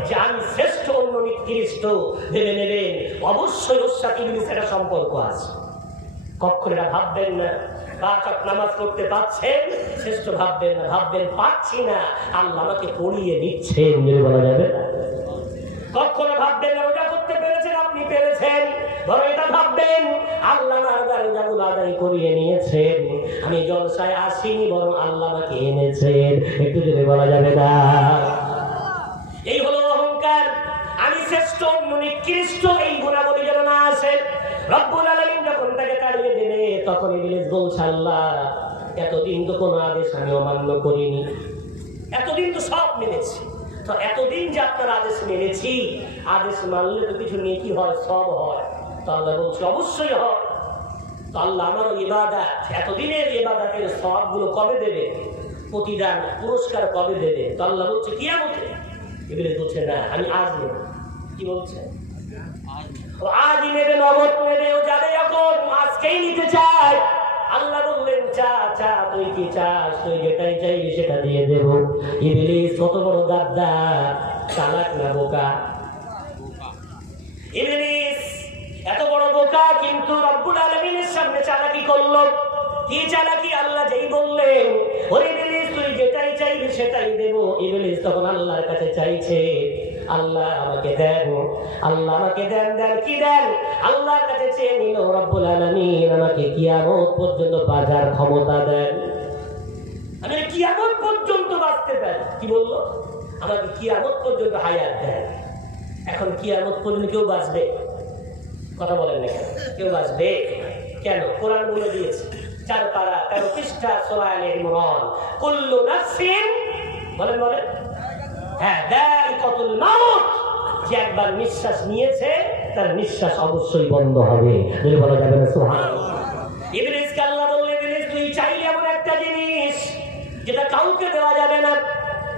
যে আমি শ্রেষ্ঠ, অন্য নিকৃষ্ট ভেবে নেবেন, অবশ্যই ওর সাথে ইবলিসের একটা সম্পর্ক আছে। কখনো এটা ভাববেন না। পাঁচ নামাজ করতে পারছেন, শ্রেষ্ঠ ভাববেন না। ভাববেন পাচ্ছি না, আল্লাহ আমাকে পড়িয়ে দিচ্ছেন, বলা যাবে না। কখনো ভাববেন না রোজা করতে পেরেছেন, আপনি পেরেছেন। বরং এটা ভাববেন আল্লাহ আমার রোজাগুলো আদায় করিয়ে নিয়েছেন, আমি জলসায় আসিনি, বরং আল্লাহ আমাকে এনেছেন। একটু যদি বলা যাবে না। এই হলো অহংকার। আমি শ্রেষ্ঠ, অন্য নিকৃষ্ট, এই গুণাবলী যেন না আসে। রব্বুল আলামিন যখন তাকে তাড়িয়ে দেবে, তখন ইবলিস বলছে, আল্লাহ এতদিন তো কোনো আদেশ আমি অমান্য করিনি, এতদিন তো সব মেনেছি, তো এতদিন যে আপনার আদেশ মেনেছি, আদেশ মানলে তো কিছু নেকি হয়, সব হয়। তো আল্লাহ বলছে অবশ্যই হয়। তো আল্লাহ আমার ইবাদত, এতদিনের ইবাদতের সবগুলো কবে দেবে? প্রতিদান, পুরস্কার কবে দেবে? তো আল্লাহ বলছে কিয়ামতে। ইবলিস বলছে না, আমি আজ নেব। কি বলছে? আজই নেবে, নগদ নেবে, ও যাবে এখন, আজকেই নিতে চায়। আল্লাহ বললেন, চা চা, তুই কি চাস? তুই যেটাই চাইবি সেটা দিয়ে দেব। ইবলিস কত বড় গাদ্দার, চালাক না বোকা? ইবলিস এত বড় বোকা, কিন্তু রব্বুল আলামিনের সামনে চালাকি করলো। কি চালাকি? আল্লাহ যেই বললেন, ওরে ইবলিস তুই যেটাই চাইবি সেটাই দেব। ইবলিস তখন আল্লাহর কাছে চাইছে, আল্লাহ আমাকে দেন, আল্লাহ আমাকে দেন। দেন কি দেন? আল্লাহর কাছে চেয়ে নিল, রব্বুল আলামিন আমাকে কিয়ামত পর্যন্ত বাঁচার ক্ষমতা দেন, আমি কিয়ামত পর্যন্ত বাঁচতে দেন। কি বললো? আমাকে কিয়ামত পর্যন্ত হায়াত দেন। এখন কিয়ামত পর্যন্ত কেউ বাঁচবে? কথা বলেন না, কেউ বাঁচবে কেন? কোরআন বলে দিয়েছে, 4 পারা 13 পৃষ্ঠা সূরা আলে ইমরান, কুল্লু নাফসিন, বলেন বলেন, হ্যাঁ, দাইকাতুল মাউত, যে একবার নিঃশ্বাস নিয়েছে তার নিঃশ্বাস অবশ্যই বন্ধ হবে। যদি বলা যাবে না সুবহানাল্লাহ। ইবলিসকে আল্লাহ বললেন, ইবলিস তুই চাইলে এমন একটা জিনিস যেটা কাউকে দেওয়া যাবে না।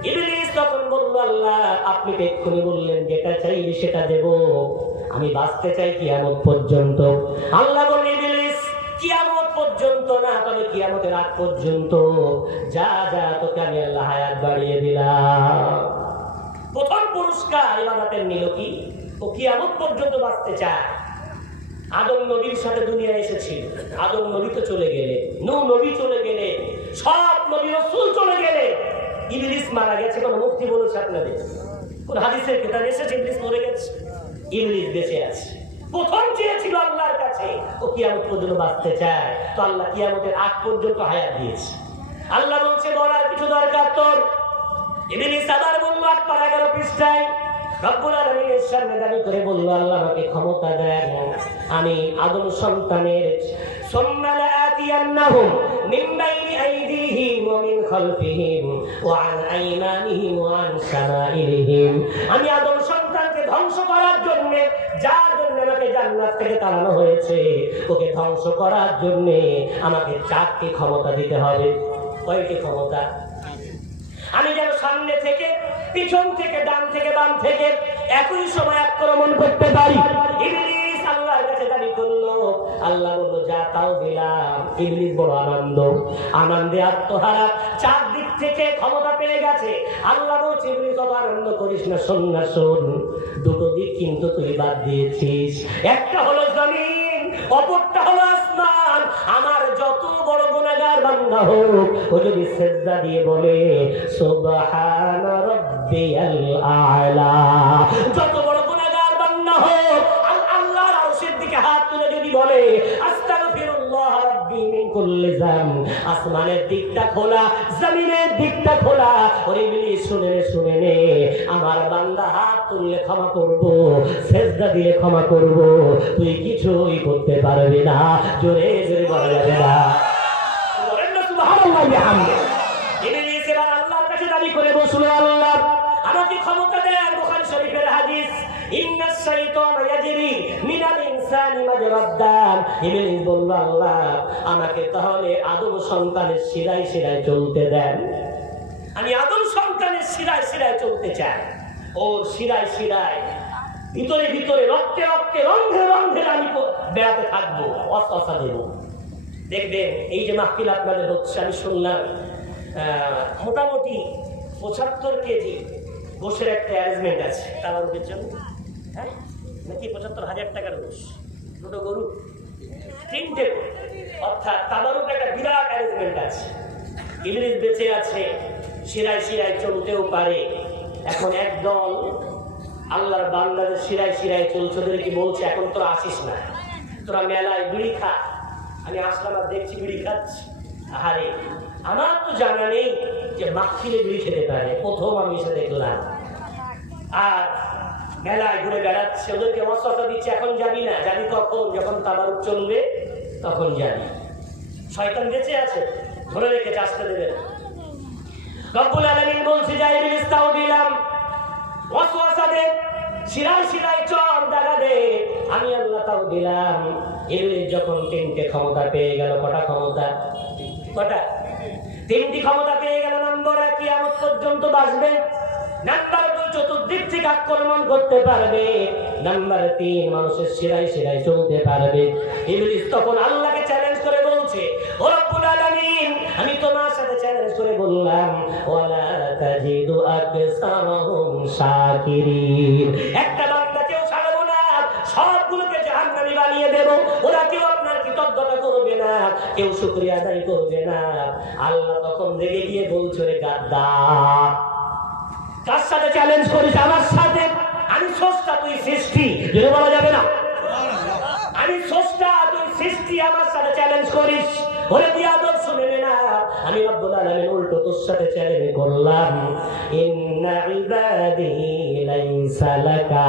ইবলিস তখন বলল, আল্লাহ আপনি তো এক্ষুনি বললেন যেটা চাইবি সেটা দেব, আমি বাঁচতে চাই কিয়ামত পর্যন্ত। আল্লাহ বললেন, ইবলিস কিয়ামত পর্যন্ত না, তবে কিয়ামতের আগ পর্যন্ত যা যা তোকে আমি আল্লাহ হায়াত বাড়িয়ে দিলাম। পুরস্কার ইবাদতের নিল কি? ও কিয়ামত পর্যন্ত বাঁচতে চায়। আদম নবীর সাথে দুনিয়া এসেছিল, আদম নবী তো চলে গেলে, নূহ নবী চলে গেলে, সব নবী রাসূল চলে গেলে, ইবলিস মারা গেছে। কোন মুফতি বলেছে আপনাদের? কোন হাদিসের কিতাবে এসেছে ইবলিস মরে গেছে? ইবলিস বেঁচে আছে। প্রথম চেয়েছিল আল্লাহর কাছে ও কিয়ামত পর্যন্ত বাঁচতে চায়, তো আল্লাহ কিয়ামতের আগ পর্যন্ত হায়াত দিয়েছে। আল্লাহ বলছে বলার কিছু দরকার তোর? ইবলিস আবার বলল 8 পৃষ্ঠায় রব্বুল আলামিনের সামনে দাবি করে বলল, আল্লাহ আমাকে ক্ষমতা দেন, আমি আদম সন্তানের সুম্মা লাআতিয়ান্নাহুম মিন বাইনি আইদিহিম ওয়া মিন খালফিহিম ওয়া আন আইমানিহিম ওয়া আন শামাইলিহিম, আমি আদম সন্তানকে ধ্বংস করার জন্য, যার জন্য আমাকে জান্নাত থেকে তাড়ানো হয়েছে, ওকে ধ্বংস করার জন্য আমাকে 4টি ক্ষমতা দিতে হবে। কয়টি ক্ষমতা? আমি যেন সামনে থেকে, পিছন থেকে, ডান থেকে, বাম থেকে একই সময় আক্রমণ করতে পারি। ইবলিস আল্লাহর কাছে দাবি করলো, আল্লাহ বলল যা তাও দিলাম। ইবলিস বড় আনন্দে আত্মহারা, 4 দিক থেকে ক্ষমতা পেয়ে গেছে। আল্লাহ বলছে ইবলিস অত আনন্দ করিস না, শোন না শোন, 2টো দিক কিন্তু তুই বাদ দিয়েছিস। একটা হলো জমিন, অপরটা হলো আসমান। আমার যত বড় গুনাহগার বান্দা হোক, ও যদি সিজদা দিয়ে বলে সুবহান রাব্বিয়াল আ'লা, যত বড় গুনাহগার বান্দা হোক, আল্লাহর আরশের দিকে হাত তুলে যদি বলে আস্তাগফিরুল্লাহ রাব্বি মিন কুল্লি যাম, আসমানের দিকটা খোলা, জমিনের দিকটা খোলা। ওরে ইবলিস শুনে নে, আমার বান্দা হাত তুললে ক্ষমা করব, সিজদা দিলে ক্ষমা করব, তুই কিছুই করতে পারবি না। জোরে জোরে বলা যাবে না, বলেন না সুবহানাল্লাহ বিহামদিহি। ইবলিস এবার আল্লাহর কাছে দাবি করে বসলো, আল্লাহ আমাকে ক্ষমতা দেন। বুখারী শরীফের হাদিস, ইন্নাশ শাইতানা ইয়াজরি মিনাল ইনসানি মাজরাদ দাম। ইবলিস বলল, আল্লাহ আমাকে তাহলে আদম সন্তানের শিরায় শিরায় চলতে দেন, আমি আদম সন্তানের শিরায় শিরায় চলতে চাই। ওর শিরায় শিরায়, ভিতরে ভিতরে, রক্তে রক্তে, রন্ধে রন্ধে আমি বেড়াতে থাকবো, অস্ত্র দেব। দেখবেন এই যে মাহফিল আপনাদের হচ্ছে, আমি শুনলাম মোটামুটি 75 কেজি গোশের একটা অ্যারেঞ্জমেন্ট আছে তাবারুকের জন্য। হ্যাঁ নাকি 75,000 টাকার গোশ, 2টো গরু, 3টে, অর্থাৎ তাবারুক একটা বিরাট অ্যারেঞ্জমেন্ট আছে। ইবলিস বেঁচে আছে, শিরায় শিরায় চলতেও পারে। এখন একদল আল্লাহর বান্দাদের শিরায় শিরায় চলছে, ওদের কি বলছে, এখন তোরা আসিস না, তোরা মেলায় বিড়ি খা। আমি আসলাম আর দেখছি বিড়ি খাচ্ছি। আরে আমার তো জানা নেই যে মাহফিলে বিড়ি খেতে পারে, প্রথম আমি এসে দেখলাম। আর মেলায় ঘুরে বেড়াচ্ছে, ওদেরকে ওয়াসওয়াসা দিচ্ছে, এখন যাবি না, যাবি কখন, যখন তাবারুক চলবে তখন যাবি। শয়তান বেঁচে আছে, ধরে রেখেছে, আসতে দেবে না। রব্বুল আলামিন বলছে, যা ইবলিস তাও দিলাম, ওয়াসওয়াসা দে, শিরায় শিরায় চল, দাগা দে, আমি আল্লাহ তাও দিলাম। ইবলিস যখন 3টে ক্ষমতা পেয়ে গেল, কটা ক্ষমতা? কটা? 3টি ক্ষমতা পেয়ে গেল। নাম্বার 1, কিয়ামত পর্যন্ত বাঁচবে। নাম্বার 2, চতুর্দিক থেকে আক্রমণ করতে পারবে। নাম্বার 3, মানুষের শিরায় শিরায় চলতে পারবে। ইবলিস তখন আল্লাহকে চ্যালেঞ্জ করে বলছে, ও রব্বুল আলামিন, আমি তোমার সাথে চ্যালেঞ্জ করে বললাম, ওয়ালা তাজিদু আকসারহুম শাকিরিন, একটা বান্দাকেও ছাড়বো না, সবগুলোকে জাহান্নামী বানিয়ে দেব। ওরা কেউ আপনার কৃতজ্ঞতা করবে না, কেউ শুকরিয়া আদায় করবে না। আল্লাহ তখন রেগে গিয়ে বলছে, রে গাদ্দার, কার সাথে চ্যালেঞ্জ করিস? আমার সাথে। আমি স্রষ্টা, তুই সৃষ্টি, যেটা বলা যাবে না। আমি স্রষ্টা, তুই সৃষ্টি, আমার সাথে চ্যালেঞ্জ করিস? ওরে বিয়াদব, শুনে নে না, আমি রব্বুল আলামিন উল্টো তোর সাথে চ্যালেঞ্জ করলাম। ইন্না ইবাদি লাইসা লাকা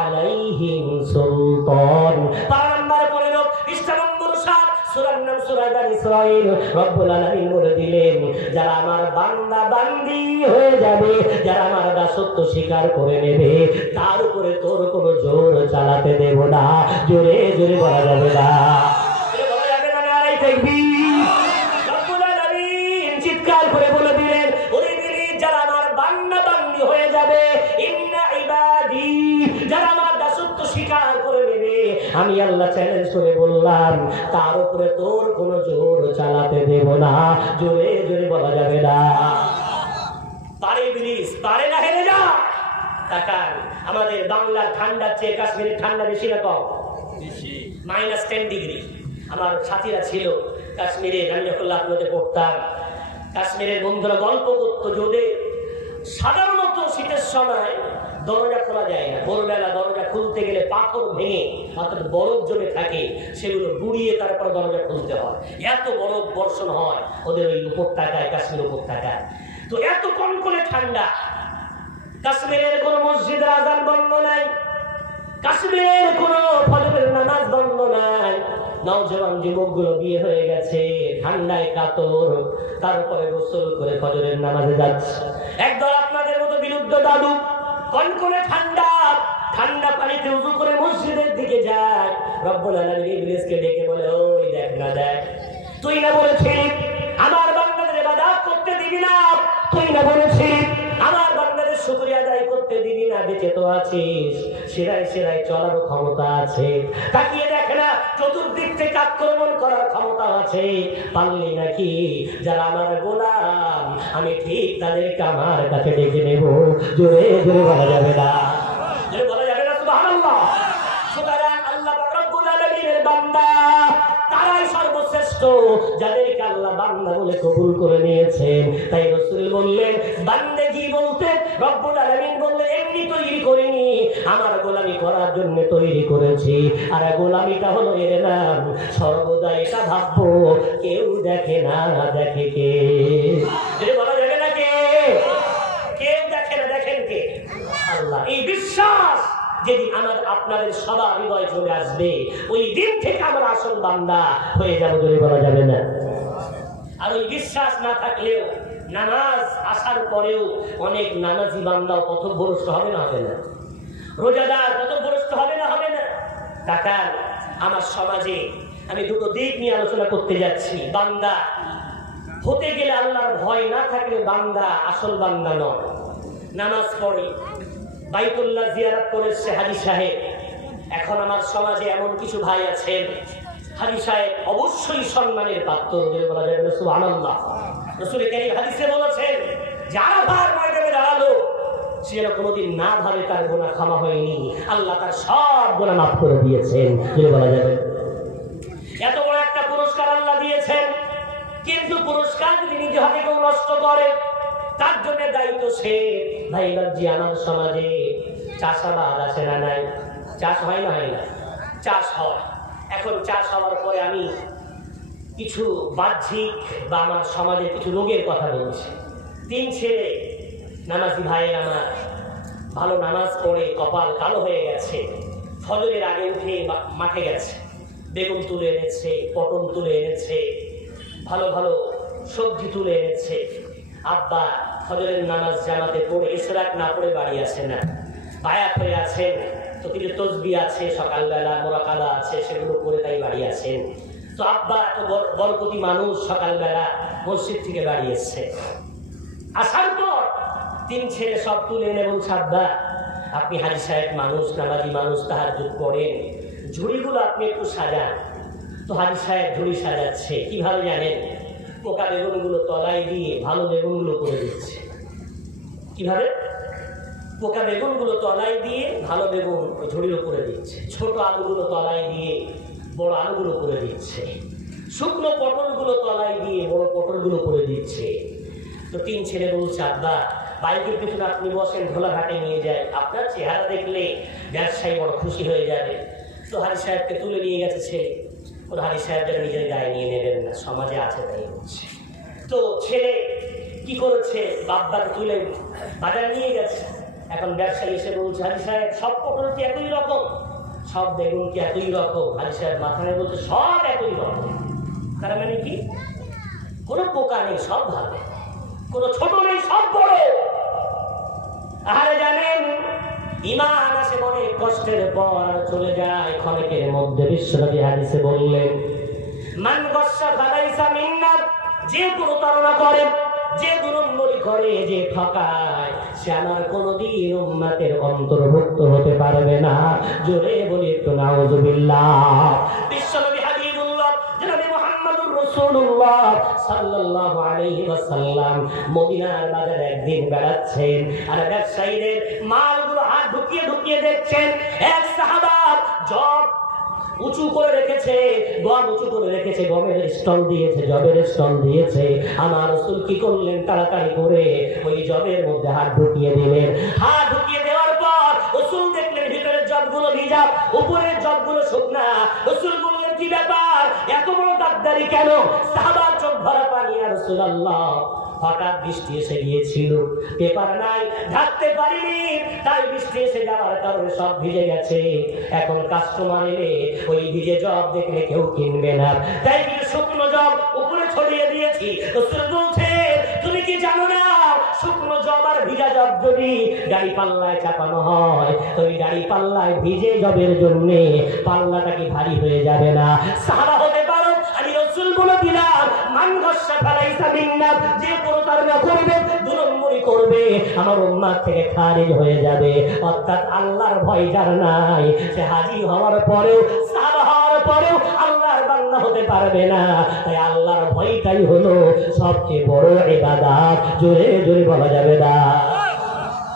আলাইহিম সুলতান। নাম্বার 15, পৃষ্ঠা নম্বর 7, সূরার নাম সূরা বনী ইসরাঈল। রব্বুল আলামিন বলে দিলেন, যারা আমার বান্দা বান্দি হয়ে যাবে, যারা আমার দাসত্ব স্বীকার করে নেবে, তার উপরে তোর কোনো জোর চালাতে দেব না। জোরে জোরে বলা যাবে না, বলা যাবে না, নারায়ে তাকবীর। রব্বুল আলামিন চিৎকার করে বলে দিলেন, ওরে ইবলিস, যারা আমার বান্দা বান্দি হয়ে যাবে, ইন্না ইবাদি, যারা আমার দাসত্ব স্বীকার করে নেবে, আমি আল্লাহ চ্যালেঞ্জ করে বললাম, তার উপরে তোর কোনো জোর চালাতে দেব না। জোরে জোরে বলা যাবে না। পারে ইবলিস, পারে না, হেরে যা। তাকান, আমাদের বাংলার ঠান্ডার চেয়ে কাশ্মীরের ঠান্ডা বেশি না কম? -10 ডিগ্রি। আমার সাথীরা ছিল কাশ্মীরে, আমি যখন লাখনৌতে পড়তাম, কাশ্মীরের বন্ধুরা গল্প করতো যে ওদের সাধারণত শীতের সময় দরজা খোলা যায় না, ভোরবেলা দরজা খুলতে গেলে পাথর ভেঙে অর্থাৎ বরফ জমে থাকে, সেগুলো গুড়িয়ে তারপর দরজা খুলতে হয়। এত বরফ বর্ষণ হয় ওদের ওই উপত্যকায়, কাশ্মীর উপত্যকায়। তো এত কনকনে ঠান্ডা, কাশ্মীরের কোনো মসজিদের আযান বন্ধ নাই, কাশ্মীরের কোনো ফজরের নামাজ বন্ধ নাই। নওজওয়ান যুবকগুলো বিয়ে হয়ে গেছে, ঠান্ডায় কাতর, তারপরে গোসল করে ফজরের নামাজে যাচ্ছে। একদল আপনাদের মতো বিরুদ্ধ দাদু কনকনে ঠান্ডা, ঠান্ডা পানিতে উযু করে মসজিদের দিকে যায়। রব্বুল আলামিন ইবলিসকে ডেকে বলে, ওই দেখ না, দেখ, তুই না বলেছিস আমার বান্দাদের ইবাদত করতে দিবি না, তুই না বলেছিস আমার বান্দাদের শুকরিয়া আদায় করতে দিবি না, বেঁচে তো আছিস, শিরায় শিরায় চলার ক্ষমতা আছে, তাকিয়ে দেখে না চতুর্দিক থেকে আক্রমণ করার ক্ষমতা আছে, পারলি নাকি যারা আমার গোলাম আমি ঠিক তাদেরকে আমার কাছে ডেকে নেব। জোরে জোরে বলা যাবে না, জোরে বলা যাবে না সুবহানাল্লাহ। সুতরাং আল্লাহ রব্বুল আলামিনের বান্দা তারাই সর্বশ্রেষ্ঠ যাদেরকে আল্লাহ বান্দা বলে কবুল করে নিয়েছেন। তাই রাসূল বললেন, বান্দেগি বলতে রব্বুল আলামিন বললেন, এমনি তৈরি করিনি, আমার গোলামি করার জন্য তৈরি করেছি। আর গোলামিটা হলো এর নাম, সর্বদা এটা ভাববো কেউ দেখে না, দেখে কে? বলা যাবে না কে? কেউ দেখে না, দেখেন কে? আল্লাহ। এই বিশ্বাস যেদিন আমার আপনাদের সবার হৃদয় চলে আসবে, ওই দিন থেকে আমরা আসল বান্দা হয়ে যাবো, যদি বলা যাবে না। আর ওই বিশ্বাস না থাকলেও নামাজ আসার পরেও অনেক নামাজি বান্দাও পথভ্রষ্ট হবে না, হবে না? রোজাদার পথভ্রষ্ট হবে না, হবে না? তাকান, আমার সমাজে আমি দুটো দিক নিয়ে আলোচনা করতে যাচ্ছি। বান্দা হতে গেলে আল্লাহর ভয় না থাকলে বান্দা আসল বান্দা নয়। নামাজ পড়ে, বাইতুল্লাহ জিয়ারত করেছে হাজী সাহেব। এখন আমার সমাজে এমন কিছু ভাই আছেন, হাজী সাহেব অবশ্যই সম্মানের পাত্র, বলা যাবে না সুবহানাল্লাহ। রাসূল কারীম হাদিসে বলেছেন, যারা আরাফার ময়দানে দাঁড়ালো সে যেন কোনোদিন না ভাবে তার গুনাহ ক্ষমা হয়নি, আল্লাহ তার সব গুনাহ মাফ করে দিয়েছেন, বলা যাবে। এত বড় একটা পুরস্কার আল্লাহ দিয়েছেন, কিন্তু পুরস্কার যদি নিজে হাতে কেউ নষ্ট করে তার জন্য দায়িত্ব সে। ভাই বাজি, আমার সমাজে চাষাবাদ আছে না নাই? চাষ হয় না, হয় না? চাষ হয়। এখন চাষ হওয়ার পরে আমি কিছু বাহ্যিক বা আমার সমাজের কিছু রোগের কথা বলছি। 3 ছেলে নামাজি ভাইয়ের আমার, ভালো নামাজ পড়ে কপাল কালো হয়ে গেছে, ফজরের আগে উঠে মাঠে গেছে, বেগুন তুলে এনেছে, পটল তুলে এনেছে, ভালো ভালো সবজি তুলে এনেছে। আব্বা ফজরের নামাজ জামাতে পড়ে ইশরাক না পড়ে বাড়ি আসে না, বায়াত হয়ে আছেন, তো কিছু তসবিহ আছে, সকালবেলা মোরাকাবা আছে, সেগুলো করে তাই বাড়ি আসেন। তো আব্বা এত বরকতি মানুষ, সকালবেলা মসজিদ থেকে বাড়ি এসছে। আসার পর 3 ছেলে সব তুলে এনে বলছে, আব্বা আপনি হাজী সাহেব মানুষ, নামাজি মানুষ, তাহাজ্জুদ পড়েন, ঝুড়িগুলো আপনি একটু সাজান। তো হাজী সাহেব ঝুড়ি সাজাচ্ছে, কিভাবে জানেন? পোকা বেগুনগুলো তলায় দিয়ে ভালো বেগুনগুলো করে দিচ্ছে। কিভাবে? পোকা বেগুনগুলো তলায় দিয়ে ভালো বেগুন ঝুড়ির উপরে দিচ্ছে, ছোট আলুগুলো তলায় দিয়ে বড় আলুগুলো করে দিচ্ছে, শুকনো পটলগুলো তলায় দিয়ে বড় পটলগুলো করে দিচ্ছে। তো 3 ছেলে বলছে, আব্বা বাইকের পিছনে আপনি বসেন, ধোলাঘাটে নিয়ে যায়, আপনার চেহারা দেখলে ব্যবসায়ী বড় খুশি হয়ে যাবে। তো হাজী সাহেবকে তুলে নিয়ে গেছে ছেলে, ওর হাজী সাহেব যেন নিজের গায়ে নিয়ে নেবেন না, সমাজে আছে তাই হচ্ছে। তো ছেলে কি করেছে, বাব্বাকে তুলে বাজারে নিয়ে গেছে। এখন ব্যবসায়ী এসে বলছে, হাজী সাহেব সব পটল কি একই রকম, সব বেগুন কি একই রকম? হাজী সাহেব মাথা নিয়ে বলছে, সব একই রকম। তার মানে কি? কোনো পোকা নেই, সব ভালো, কোনো ছোট নেই, সব বড়। আরে জানেন, ঈমান আসে মনে কষ্টের পর চলে যায় ক্ষণিকের মধ্যে। বিশ্বনবী হাদিসে বললেন, মান গস্সা ফালাইসা মিন্না, যে প্রতারণা করে, যে দুরম্বরি করে, যে ঠকায়, সে আমার কোনদিন উম্মতের অন্তর্ভুক্ত হতে পারবে না। জোরে বলি একটু নাউযুবিল্লাহ। বিশ্বনবী হাবিবুল্লাহ জনাবে মুহাম্মদুর রাসূলুল্লাহ সাল্লাল্লাহু আলাইহি ওয়াসাল্লাম মদিনার বাজারে একদিন বেড়াচ্ছেন, আর ব্যবসায়ীদের মালগুলো ঢুকিয়ে ঢুকিয়ে দেখছেন এক সাহাবা জব উঁচু করে রেখেছে, গম উঁচু করে রেখেছে, গমের স্টল দিয়েছে, জবের স্টল দিয়েছে। আমার রাসূল কি করলেন, তাড়াতাড়ি করে ওই জবের মধ্যে হাত ঢুকিয়ে দিলেন। হাত ঢুকিয়ে দেওয়ার পর রাসূল দেখলেন ভিতরের জবগুলো ভিজা, উপরের জবগুলো শুকনা। রাসূল বললেন কি ব্যাপার, এত বড় গাদ্দারি কেন? সাহাবার চোখ ভরা পানি। ইয়া রাসূলুল্লাহ, হঠাৎ বৃষ্টি এসে গিয়েছিল, পেপার নাই, ঢাকতে পারিনি, তাই বৃষ্টি এসে যাওয়ার কারণে সব ভিজে গেছে। এখন কাস্টমার এলে ওই ভিজে জব দেখলে কেউ কিনবে না, তাই কিছু শুকনো জব উপরে ছড়িয়ে দিয়েছি। রাসূল বলছে তুমি কি জানো না, শুকনো জব আর ভিজা জব যদি গাড়ি পাল্লায় চাপানো হয়, ওই গাড়ি পাল্লায় ভিজে জবের জন্য পাল্লাটা কি ভারী হয়ে যাবে না? সাহাবা হতে পারো, আমি রাসূল বলে দিলাম মান গাশা ফালাইসা মিন্না, যে প্রতারণা করবে, দুই নম্বরই করবে, আমার উম্মাত থেকে খারিজ হয়ে যাবে। অর্থাৎ আল্লাহর ভয় যার নাই, সে হাজী হওয়ার পরেও, সাহাবা হওয়ার পরেও আল্লাহর বান্দা হতে পারবে না। তাই আল্লাহর ভয়টাই হলো সবচেয়ে বড় ইবাদত, জোরে জোরে বলা যাবে না।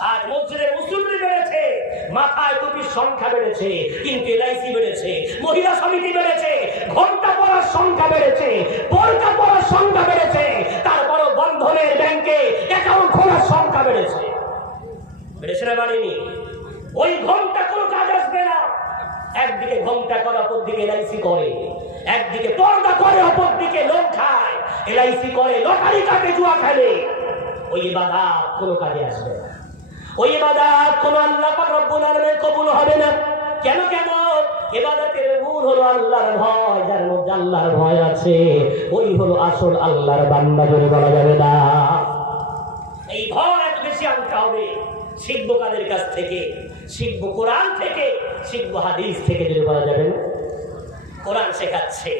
আর মসজিদে মুসল্লি বেড়েছে, মাথায় টুপির সংখ্যা বেড়েছে, কিন্তু এলআইসি বেড়েছে, মহিলা সমিতি বেড়েছে, ঘন্টা পড়ার সংখ্যা বেড়েছে, বোরকা পড়ার সংখ্যা বেড়েছে, তারপরও বন্ধনের ব্যাংকে অ্যাকাউন্ট খোলার সংখ্যা বেড়েছে। বেড়েছে না বাড়েনি? ওই ঘন্টা কোনো কাজ আসবে না। একদিকে ঘন্টা করে, অপর দিকে এলআইসি করে, একদিকে পর্দা করে, অপর দিকে লোক খায়, এলআইসি করে, লটারি কাটে, জুয়া খেলে। ওই ইবাদত কোনো কাজে আসবে না। ওই ইবাদত কোন আল্লাহ পাক রব্বুল আলামিন কবুল হবে না। কেন কেন? ইবাদতের মূল হলো আল্লাহর ভয়, যার মধ্যে আল্লাহর ভয় আছে ওই হলো আসল আল্লাহর বান্দা, জোরে বলা যাবে না। এই ভয় এত বেশি আনতে হবে। শিখবো কাদের কাছ থেকে? শিখবো কোরআন থেকে, শিখবো হাদিস থেকে, জোরে বলা যাবে না। কোরআন শেখাচ্ছে।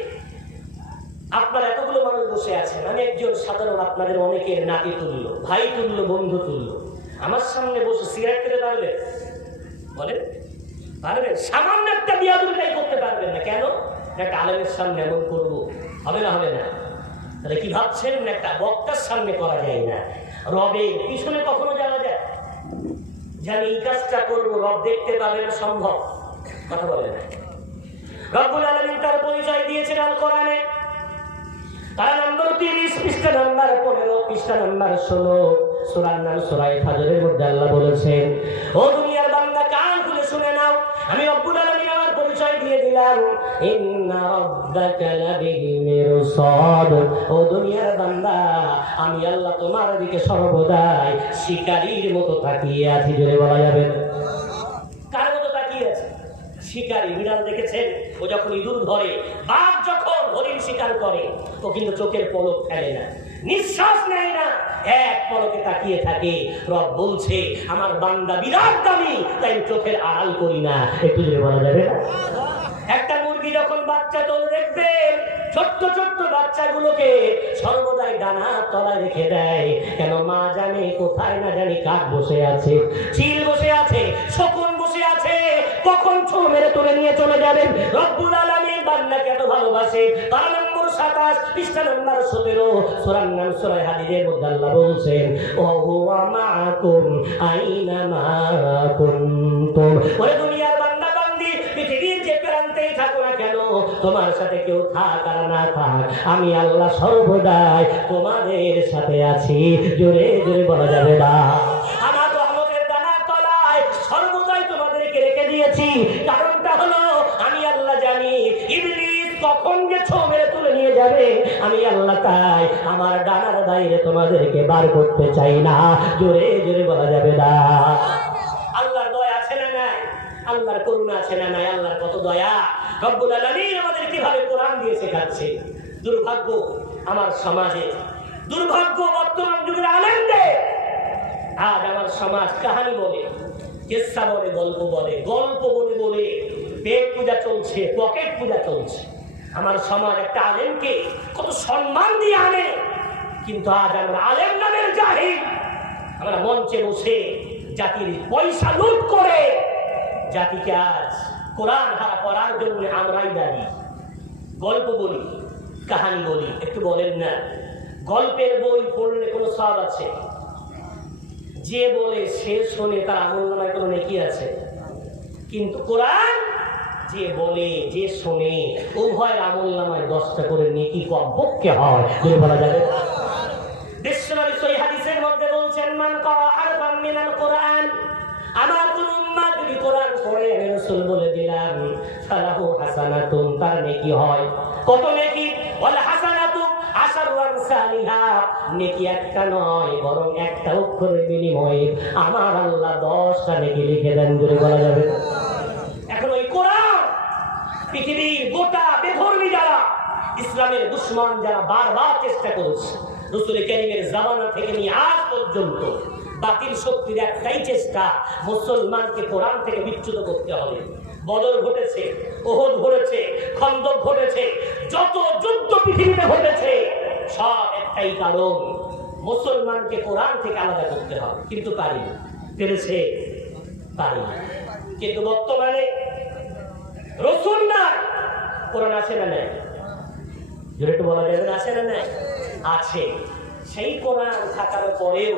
আপনারা এতগুলো মানুষ বসে আছেন, আমি একজন সাধারণ আপনাদের অনেকের নাতি তুল্য, ভাই তুল্য, বন্ধু তুল্য। আমার সামনে বসে সিগারেট খেতে পারবেন? বলেন পারবেন? সামান্য একটা বিয়াদুটাই করতে পারবেন না। কেন? একটা আলেমের সামনে এমন করবো, হবে না? হবে না। তাহলে কি ভাবছেন একটা বক্তার সামনে করা যায় না? রবের পিছনে কখনো যাওয়া যায়? যে আমি এই কাজটা করবো, রব দেখতে পাবে না, সম্ভব? কথা বলে না। রব্বুল আলামিন তার পরিচয় দিয়েছেন আল কোরআনে, তার নম্বর 30, পৃষ্ঠা নম্বর 15, পৃষ্ঠা নম্বর 16, সূরার নাম সূরা ফাজরের মধ্যে আল্লাহ বলেছেন, ও দুনিয়ার বান্দা কান খুলে শুনে নাও, আমি রব্বুল আলামিন আমার পরিচয় দিয়ে দিলাম, ইন্না রাব্বাকা লাবিল মিরসাদ। ও দুনিয়ার বান্দা, আমি আল্লাহ তোমার দিকে সর্বদাই শিকারীর মতো তাকিয়ে আছি, জোরে বলা যাবে না। কার মতো তাকিয়ে আছে? শিকারী। বিড়াল দেখেছেন, ও যখন ইঁদুর ধরে, বাঘ যখন হরিণ শিকার করে, ও কিন্তু চোখের পলক ফেলে না, নিঃশ্বাস নেয় না, এক পলকে তাকিয়ে থাকে। রব বলছে আমার বান্দা বিরাট দামি, তাই চোখের আড়াল করি না, একটু জোরে বলা যাবে না। একটা মুরগি যখন বাচ্চা তোলে দেখবেন, ছোট্ট ছোট্ট বাচ্চাগুলোকে সর্বদাই ডানার তলায় রেখে দেয়। কেন? মা জানে কোথায় না জানি কাক বসে আছে, চিল বসে আছে, শকুন বসে আছে, কখন ছো মেরে তুলে নিয়ে চলে যাবেন। রব্বুল আলামিন বান্দাকে এত ভালোবাসে। তার নম্বর 27, পৃষ্ঠা নম্বর 17, সূরার নাম সূরা হাদীদের মধ্যে আল্লাহ বলছেন, ওয়া হুয়া মাআকুম আইনা মা কুনতুম। ওরে দুনিয়ার বান্দা বান্দি, পৃথিবীর যে প্রান্তেই থাকো না কেন, তোমার সাথে কেউ থাক আর না থাক, আমি আল্লাহ সর্বদাই তোমাদের সাথে আছি, জোরে জোরে বলা যাবে না। আমার রহমতের ডানার তলায় সর্বদাই তোমাদেরকে রেখে দিয়েছি। কারণটা হলো আমি আল্লাহ জানি ইবলিস কখন যে ছো মেরে তুলে নিয়ে যাবে, আমি আল্লাহ তাই আমার ডানার বাইরে তোমাদেরকে বার করতে চাই না, জোরে জোরে বলা যাবে না। আল্লাহর দয়া আছে না নাই? আল্লাহর করুণা আছে না নাই? আল্লাহর কত দয়া! রব্বুল আলামিন আমাদের কিভাবে কোরআন দিয়ে শেখাচ্ছে। দুর্ভাগ্য আমার সমাজে, দুর্ভাগ্য বর্তমান যুগের আলেমদের। আজ আমার সমাজ কাহানি বলে, কিসসা বলে, গল্প বলে, গল্প বলে বলে পেট পূজা চলছে, পকেট পূজা চলছে। আমার সমাজ একটা আলেমকে কত সম্মান দিয়ে আনে, কিন্তু আজ আমরা আলেম নামের জাহিল, আমরা মঞ্চে বসে জাতির পয়সা লুট করে জাতিকে আজ কোরআন হারা করার জন্য আমরাই দাঁড়ি। গল্প বলি, কাহানি বলি, একটু বলেন না, গল্পের বই পড়লে কোনো সওয়াব আছে? যে বলে সে শোনে, তার আমলনামায় কোনো নেকি আছে। কিন্তু কোরআন যে বলে যে শোনে উভয় আমলনামায় 10টা করে নেকি কমপক্ষে হয়, বলে বলা যাবে। বিশ্বনবী সহিহ হাদিসের মধ্যে বলছেন, মান ক্বারা হারফান মিনাল কোরআন, আমার কোন উম্মত যদি কোরআন পড়ে, আমি রাসূল বলে দিলাম, ফালাহু হাসানাতুন, তার নেকি হয়। কত নেকি? ওয়াল হাসানাতু আশারু আমসালিহা, নেকি একটা নয়, বরং একটা অক্ষরের বিনিময়ে আমার আল্লাহ 10টা নেকি লিখে দেন, বলে বলা যাবে। এখন ওই কোরআন পৃথিবীর গোটা বেধর্মী যারা, ইসলামের দুশমন যারা বারবার চেষ্টা করেছে, রাসূল কারীমের জামানা থেকে নিয়ে আজ পর্যন্ত বাতিল শক্তির একটাই চেষ্টা, মুসলমানকে কোরআন থেকে বিচ্যুত করতে হবে। বদর ঘটেছে, ওহদ ঘটেছে, খন্দক ঘটেছে, যত যুদ্ধ পৃথিবীতে ঘটেছে, সব একটাই কারণ, মুসলমানকে কোরআন থেকে আলাদা করতে হবে। কিন্তু পারি না, পেরেছে? পারি না। কিন্তু বর্তমানে রাসূল না, কোরআন আছে না নাই? জোরে একটু বলা যাবে না, আছে না নাই? আছে। সেই কোরআন থাকার পরেও